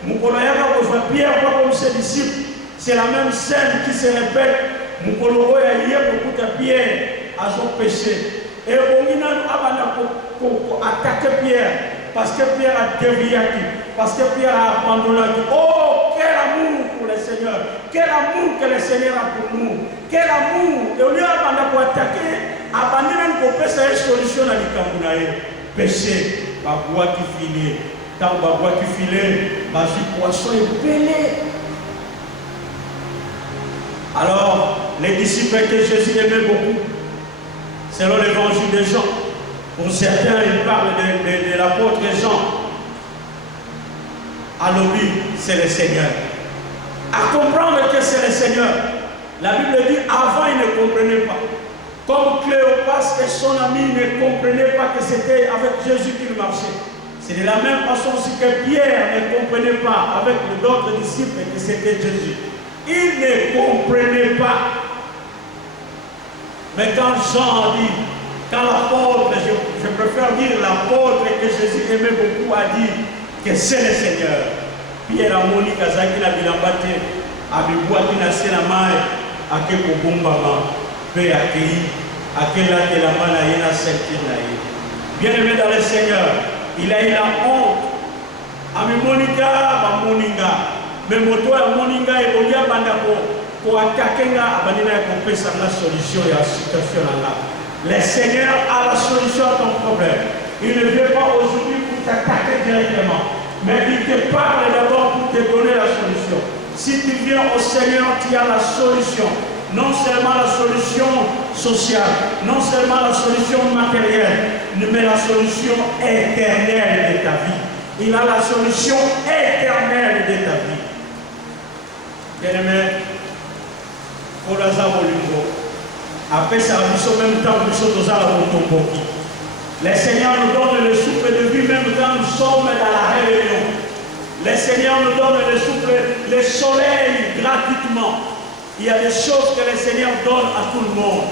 Pierre, pas comme ses disciples. C'est la même scène qui se répète. Moukolo a hier beaucoup de Pierre à son péché. Et on a attaqué Pierre parce que Pierre a dévié, parce que Pierre a abandonné. Oh, quel amour pour le Seigneur! Quel amour que le Seigneur a pour nous! Quel amour! Et au lieu d'attaquer, abandonner pour faire une solution à l'Ikamounaï. Péché, ma boîte qui finit. Quand ma boîte qui finit, ma vie poisson est belée. Alors, les disciples que Jésus aimait beaucoup, selon l'évangile de Jean, pour certains, ils parlent de l'apôtre Jean. Alors lui, c'est le Seigneur. À comprendre que c'est le Seigneur. La Bible dit, avant, ils ne comprenaient pas. Comme Cléopas et son ami ne comprenaient pas que c'était avec Jésus qu'il marchait. C'est de la même façon aussi que Pierre ne comprenait pas avec d'autres disciples que c'était Jésus. Il ne comprenait pas. Mais quand Jean dit, quand l'apôtre, je préfère dire l'apôtre que Jésus aimait beaucoup, a dit que c'est le Seigneur. Pierre a moni kazaki na bilambate, a biboati na senamai, a ke kobumbama, pe a kei, a ke la te la mana yena sentina. Bien aimé dans le Seigneur, il a eu la honte. A mi monika, ma moninga. Mais moto ya moninga et olia bandako. Pour attaquer la solution à la situation là. Le Seigneur a la solution à ton problème. Il ne vient pas aujourd'hui pour t'attaquer directement, mais il te parle d'abord pour te donner la solution. Si tu viens au Seigneur, tu as la solution. Non seulement la solution sociale, non seulement la solution matérielle, mais la solution éternelle de ta vie. Il a la solution éternelle de ta vie. Bien-aimé, Olaza Molingo, Après ça, nous même temps, nous sommes dans la. Les Seigneurs nous donnent le souffle de vie même quand nous sommes dans la réunion. Les Seigneurs nous donnent le souffle, le soleil gratuitement. Il y a des choses que les Seigneurs donnent à tout le monde.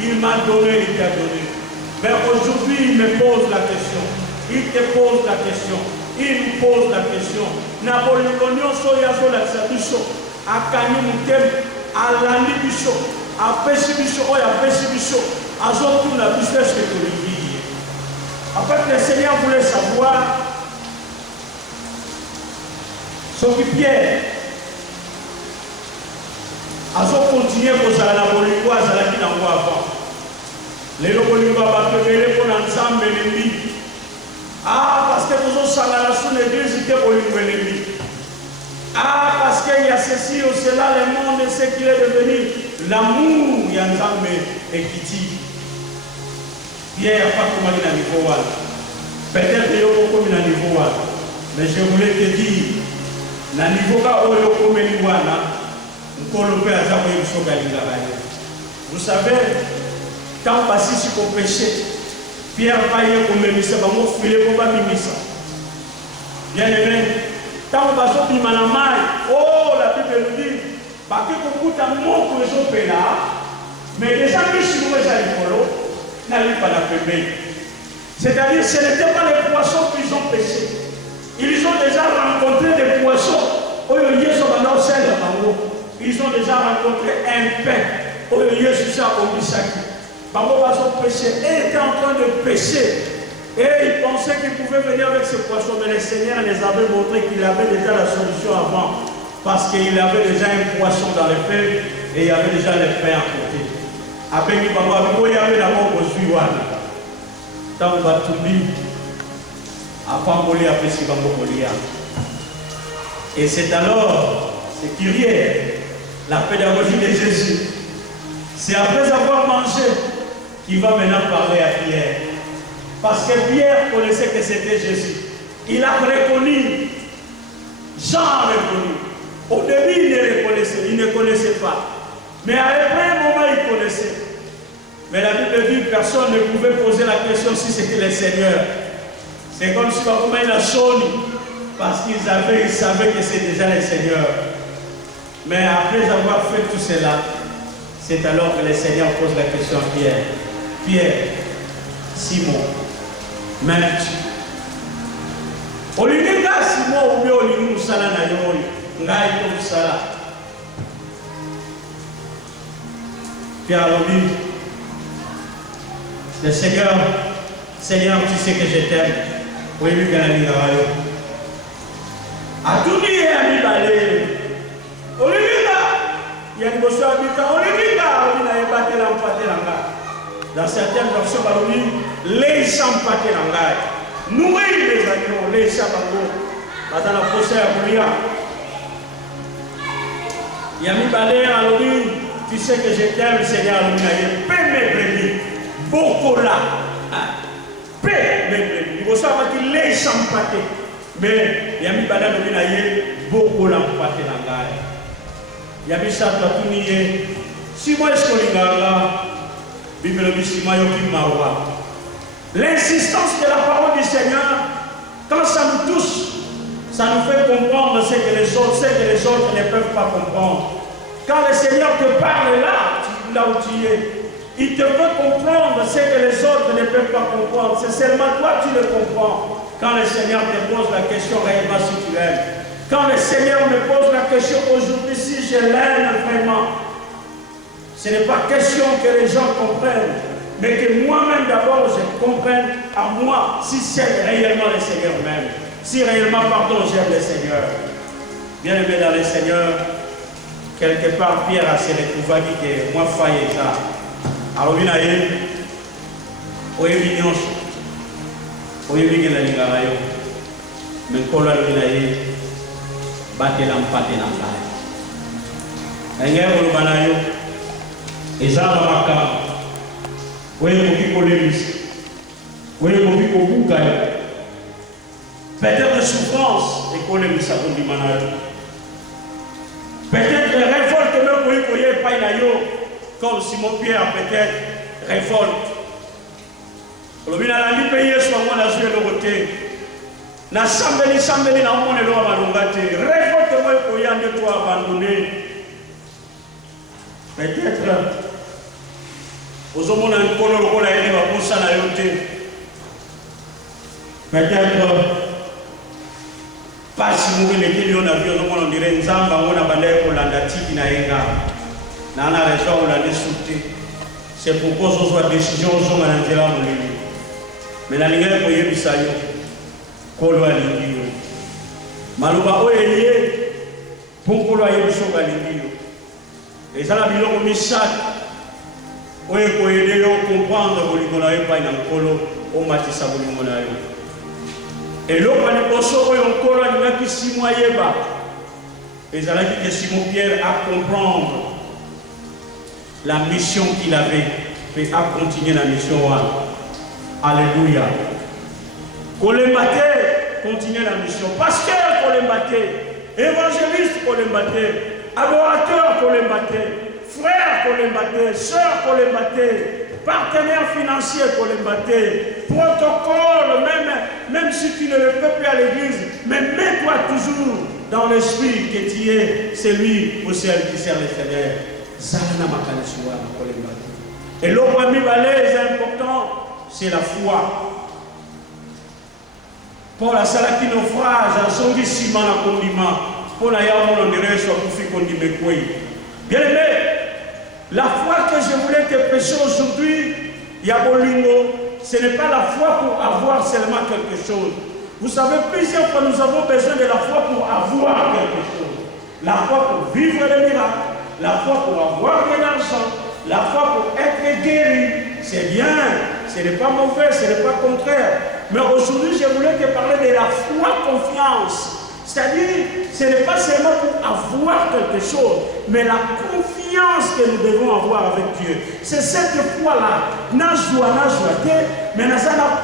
Il m'a donné, il t'a donné. Mais aujourd'hui, il me pose la question. Il te pose la question. Il nous pose la question. Napoléon Soyazo la Sabiso, à Kanimutem, à Landibiso, à Pessibiso, à Pessibiso, à Zotou la business que tu vis. En fait, le Seigneur voulait savoir ce qui Pierre a continué pour ça la Bolivie, à la qui n'a pas avant. Les Bolivie va préférer pour l'ensemble l'ennemi. Ah, parce que nous sommes dans l'église, c'était Bolivie. Ah, parce qu'il y a ceci ou cela, le monde et ce qu'il est devenu. L'amour, il y a un homme et qui Pierre n'a pas commencé à niveau. Peut-être qu'il y a beaucoup de niveau. Mais je voulais te dire, na niveau où il y a beaucoup de niveau, vous savez, quand on passe sur le péché, Pierre va y aller comme ministre, il va filer pour pas ministre. Bien aimé, quand on passe au Bimanamai, oh, la Bible nous dit, parce que beaucoup de monde que les autres là, mais les gens qui sont les animaux, n'arrivent pas à la paix. C'est-à-dire, ce n'était pas les poissons qu'ils ont pêché. Ils ont déjà rencontré des poissons. Ils ont déjà rencontré un pain. Et étaient en train de pêcher. Et ils pensaient qu'ils pouvaient venir avec ces poissons. Mais le Seigneur les avait montré qu'il avait déjà la solution avant. Parce qu'il avait déjà un poisson dans les feuilles et il y avait déjà les pains à côté. Après, il y avait d'abord au suivant. Tant qu'on va tout dire, après, après, si on va. Et c'est alors, c'est curieux, la pédagogie de Jésus. C'est après avoir mangé qu'il va maintenant parler à Pierre. Parce que Pierre connaissait que c'était Jésus. Il a reconnu. Jean a reconnu. Au début, il ne connaissait pas. Mais après un moment, il connaissait. Mais la Bible dit que personne ne pouvait poser la question si c'était le Seigneur. C'est comme si il a sonné. Parce qu'ils savaient que c'est déjà le Seigneur. Mais après avoir fait tout cela, c'est alors que le Seigneur pose la question à Pierre. Pierre, Simon, même tu. Au lieu de Simon, ou bien au lieu de Sala Nayori, Ngaï Sala. Pierre a dit, le Seigneur, tu sais que je t'aime. Oui, lui, il a dit, à tout dire, il a dit, il y a une notion habitant, dans certaines versions, les champs pâtés dans nourrir les animaux, les champs dans la procès à Boulia. Il y a mis balai à l'ONU, tu sais que je t'aime, Seigneur, il paie mes brebis, beaucoup là, paie mes brebis. Il faut savoir que les champs pâtés, mais il y a mis balai à l'ONU, beaucoup là, pâtés dans la il y a mis ça à tout nier. Si moi je suis là, Bible dit si moi je mawa. L'insistance de la parole du Seigneur, quand ça nous touche, ça nous fait comprendre ce que les autres ne peuvent pas comprendre. Quand le Seigneur te parle là où tu es, il te fait comprendre ce que les autres ne peuvent pas comprendre. C'est seulement toi qui le comprends. Quand le Seigneur te pose la question réellement si tu l'aimes. Quand le Seigneur me pose la question aujourd'hui si je l'aime vraiment, ce n'est pas question que les gens comprennent, mais que moi-même d'abord je comprenne à moi si c'est réellement le Seigneur même. Si réellement, pardon, j'aime le Seigneur. Bien aimé dans le Seigneur, quelque part Pierre a se retrouvé que moi faille ça. Alors il a eu, il y a mais quand il a eu, batela mpate na ngai engero lubana yo ezala makamba oyo koki kolemisa oyo koki kobuka yo peut-être souffrance ekolemisa kondima na yo peut-être révolte mpe koyi koya epai na yo comme Simon-Pierre peut-être révolte. Le bien à la payer soit moi la joué le côté. Na sambeli na mone lo malungate. Révolte moi pour y aller toi abandonné. Peut-être aux hommes un color ko la ele va pour ça na yote. Peut-être pas si mourir les millions d'avions aux hommes on dirait nzamba on a bandé ko landa tiki na enga. Na na raison on l'a désouté. C'est pourquoi on soit décision aux hommes à l'intérieur de l'île. Mais la ligne est pour y aller. Kolo alingiyo. Maluba oyeye pour kolo alingiyo alingiyo. Et ça la biloko misat. Oye ko aider yo comprendre bolingo na yo pa ina kolo o matisa bolingo na yo. Et lo pa ni poso oyo kolo alinga ki Simon yeba. Et ça la dit que Simon Pierre a comprendre la mission qu'il avait et a continué la mission. Alléluia. Colembate, continuez la mission. Pasteur, colembate. Évangéliste, colembate. Adorateur, colembate. Frère, colembate. Sœur, colembate. Partenaire financier, colembate. Protocole, même si tu ne le peux plus à l'église, mais mets-toi toujours dans l'esprit que tu es celui au ciel qui sert le Seigneur. Zalana Makanisuwa, colembate. Et l'autre ami balèze important, c'est la foi. Pour la salle qui naufrage, en son ciment à condiment, pour la yamon on dirait soit pour faire condimé quoi. Bien aimé, la foi que je voulais te prêcher aujourd'hui, Yabolingo, ce n'est pas la foi pour avoir seulement quelque chose. Vous savez, plusieurs fois nous avons besoin de la foi pour avoir quelque chose. La foi pour vivre les miracles, la foi pour avoir de l'argent, la foi pour être guéri. C'est bien, ce n'est pas mauvais, ce n'est pas contraire. Mais aujourd'hui, je voulais te parler de la foi confiance. C'est-à-dire, ce n'est pas seulement pour avoir quelque chose, mais la confiance que nous devons avoir avec Dieu. C'est cette foi-là. Mais nous avons la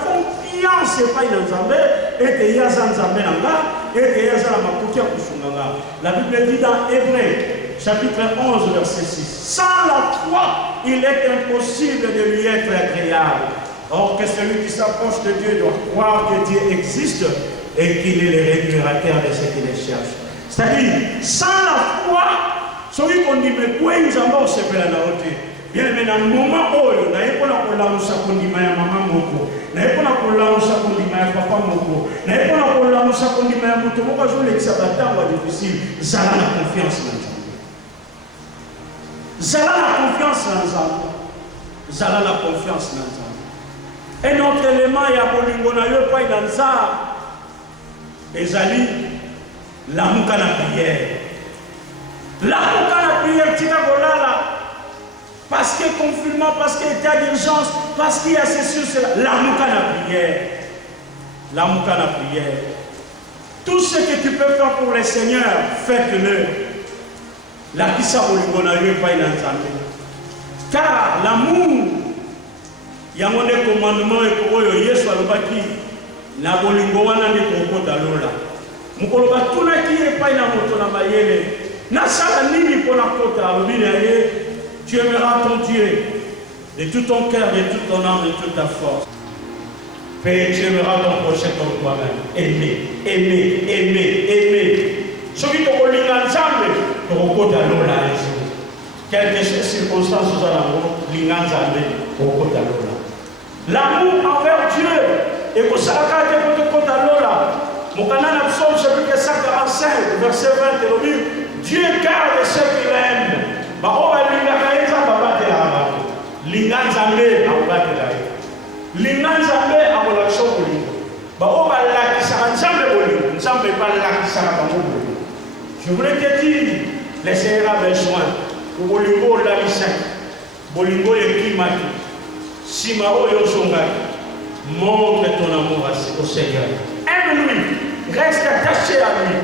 confiance et pas une nzambe, et que y a nzambe nanga, et que y a la makutia kusunganga. La Bible dit dans Hébreux, chapitre 11, verset 6. Sans la foi, il est impossible de lui être agréable. Or que celui qui s'approche de Dieu doit croire que Dieu existe et qu'il est le rémunérateur de ceux qui les cherchent. C'est-à-dire, sans la foi, celui qu'on dit, mais quoi nous avons se fait la haute. Bien, mais dans le moment où il n'y a pas de lancer qu'on dit, mais maman moko, il n'y a pas de lancer qu'on dit, mais papa moko, il n'y a pas de lancer qu'on dit, mais moto, pourquoi je les sabatants ou difficile, ça a la confiance dans ça. Ça a la confiance dans ça. Ça a la confiance dans ça. Un autre élément, il y a bolingo na yo pas dans ça. Ezali la mukana prière. La mukana prière tika golala parce que confinement, parce qu'il y a état d'urgence, parce qu'il y a ceci cela. La mukana prière. La mukana prière. Tout ce que tu peux faire pour le Seigneur, faites-le. La kisa bolingo na yo pas dans ça. Car l'amour il y a mon commandement et pour eux, Yesu alobaki na bolingo wana ni kokota lola. Mukoloba tuna ki e pa na moto na mayele. Na sala nini pour la kota alobina ye. Tu aimeras ton Dieu de tout ton cœur, de toute ton âme, de toute ta force. Et tu aimeras ton prochain comme toi-même. Aimer, aimer, aimer, aimer. Celui qui kolinga nzambe kokota lola Yesu. Quelques circonstances dans l'amour, linga nzambe kokota lola. L'amour envers Dieu et que ça a été votre compte à l'ola. Mon canal Psaume chapitre 145, verset 20, Dieu garde ceux qui l'aiment. Bah on va lui garder ça, bah de la Linganzambe, on va de la Linganzambe, on va la chocolat. Bah on va la qui s'en ensemble bolin, ensemble pas la qui s'en va bolin. Je voulais te dire, les Seigneurs ont besoin. Le bolingo la licence, bolingo le climat. Si ma montre ton amour au Seigneur. Aime-lui, reste attaché à lui.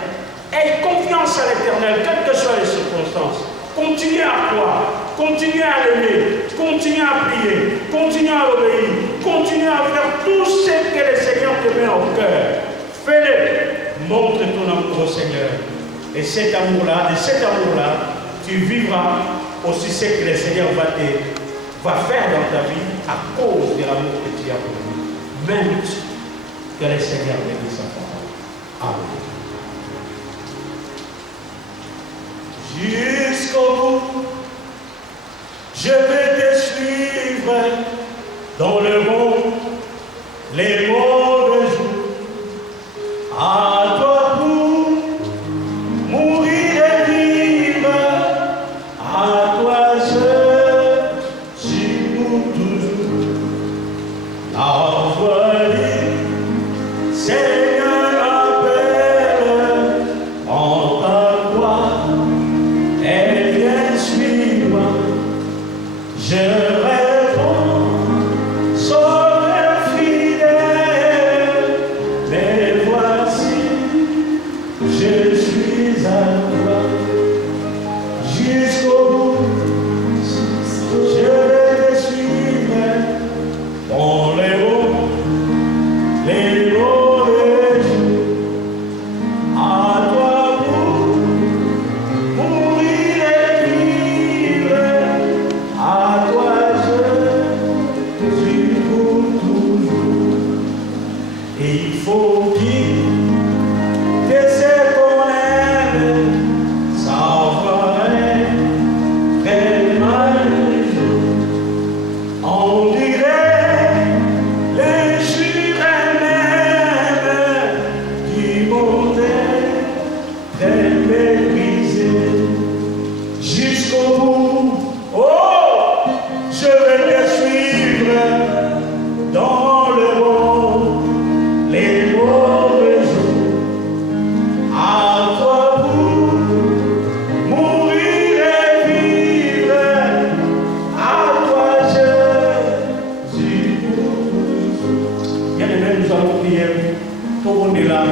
Aie confiance à l'Éternel, quelles que soient les circonstances. Continue à croire, continue à l'aimer, continue à prier, continue à obéir, continue à faire tout ce que le Seigneur te met au cœur. Fais-le, montre ton amour au Seigneur. Et cet amour-là, tu vivras aussi ce que le Seigneur va faire dans ta vie à cause de l'amour que tu as pour lui. Même que le Seigneur bénisse sa parole. Amen. Jusqu'au bout, je vais te suivre dans le monde, les mauvais jours. À toi pour mourir et vivre, à toi seul, si pour toujours. La voix dit, Seigneur appelle, en ta voix, elle vient suivre. Je réponds, Sauveur fidèle, mais voici, je suis à toi. Jusqu'au bout, je vais te suivre dans les hauts, les mauvais jours. À toi pour mourir et vivre, à toi je suis pour toujours. Et il faut dire que c'est qu'on aime, ça va être très malheureux. On dirait les jurés même qui montaient très méprisés. Jusqu'au bout, oh, je vais te suivre dans le monde, les mauvais jours. À toi pour mourir et vivre, à toi je suis pour. Bien aimé, nous allons prier. Tout le monde est là.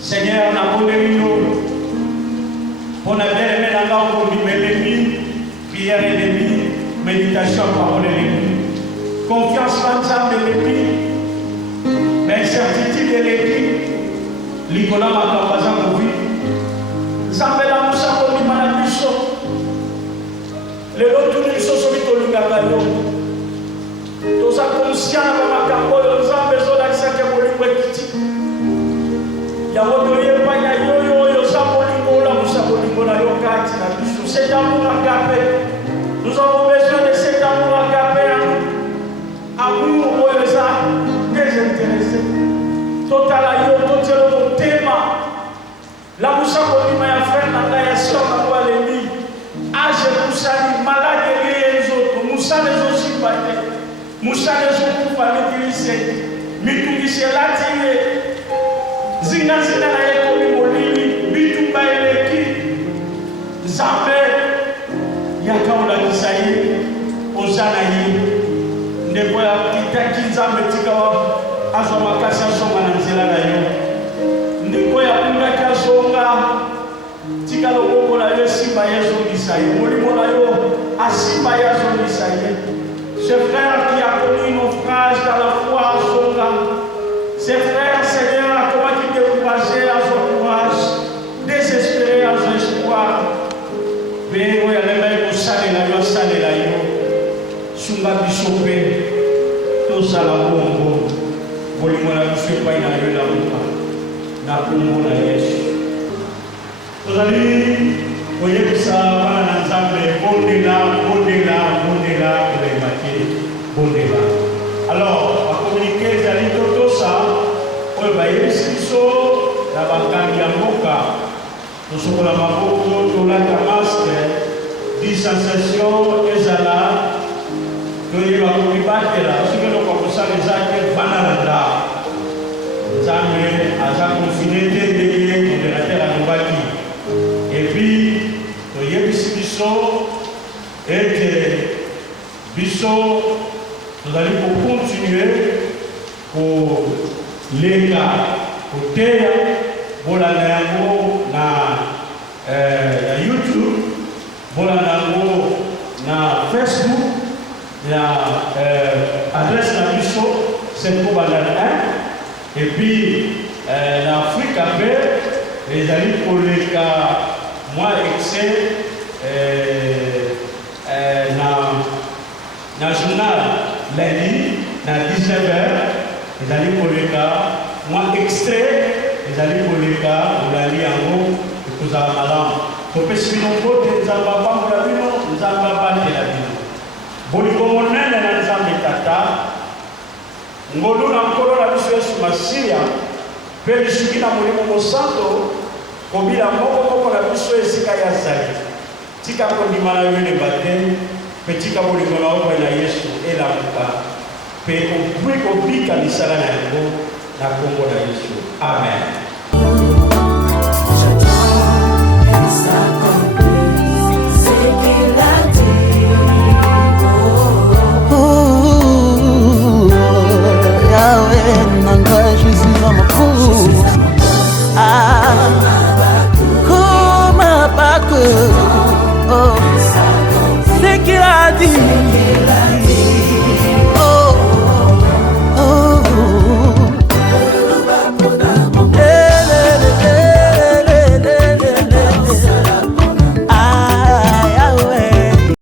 Seigneur, n'a pas de nous. On a bien aimé la langue pour lui, l'ennemi, prière et l'ennemi, méditation, parole et l'ennemi. Confiance dans l'ennemi, mais certitude de l'ennemi. L'icône m'a campé pour vivre. Zambela Moussa pour lui, madame Bichot. Les autres, ils sont sur le Lingagayo. Tous les conscients de ma campagne, nous avons besoin d'accès à pour lui, petit. Il y a votre lien, pas yo, Sabolingo, la Moussabolingo, la Yokati, la Bichot. Cet amour agapé. Nous avons besoin de cet amour agapé. Amour, désintéressé. Total ayo, total mon thème. La Moussabolingo, ya frère, la soeur, la l'ennemi. Âge Moussani, malade et les autres. Moussa les aussi battés. Moussa les autres pour l'utiliser. Mitungisi la tiré. Zina na yeko ni molili bitu baeleki zambe yakaula kisaye ozana yi ndeko ya kitaki zambe tikawa azwa makasi asonga na nzela na yo ndeko ya kundaki asonga tika loboko na yo simba yazongisa ye molimo na yo asimba yazongisa ye ce frère qui a connu naufrage dans la foi asonga ses frères, Seigneur, comment tu découragé à son courage, désespéré à son espoir. Mais oui, les mecs, salé la yo, Sunga Bishopé, tout ça la bombe, Bolimola Bishopé, na yo la bomba, na bombo na Yesu. Vous allez, voyez que ça va dans l'ensemble, bondela, pour les maquiller, bondela. Alors, on va communiquer, vous allez tout ça. La banque ya mboka tosokola maboko tolata masque distanciation ezala toyeba komibatela soki eloko kosala ezake vanalanda nzambe aza konfine te ndenge modérateur alobaki epuis toyebisi biso ete biso tozali kocontinue kolenga koteya bolanda yango na YouTube, bolanda yango na Facebook, na adresse na biso c'est pour balanda et puis na Afrique après les amis pour les cas moi excès lundi à 19h. Les allez pour le cas, moi extrait, les allez pour le cas, vous l'allez en haut, et vous avez malin. Pour que si nous voulons, nous n'avons pas pour la vie, nous n'avons pas de la vie. Bon, nous avons un ensemble de tata. Nous avons un peu de sur ma Syria. Puis, je suis dans mon santo. Comme il a beaucoup de choses ici, il y a ça. Si tu as dit mal à une bataille, petit cap de Gola, il y a Yesu et la Muka. Puis, on peut qu'on pique à l'Israël, la Congo de Yesu. Amen.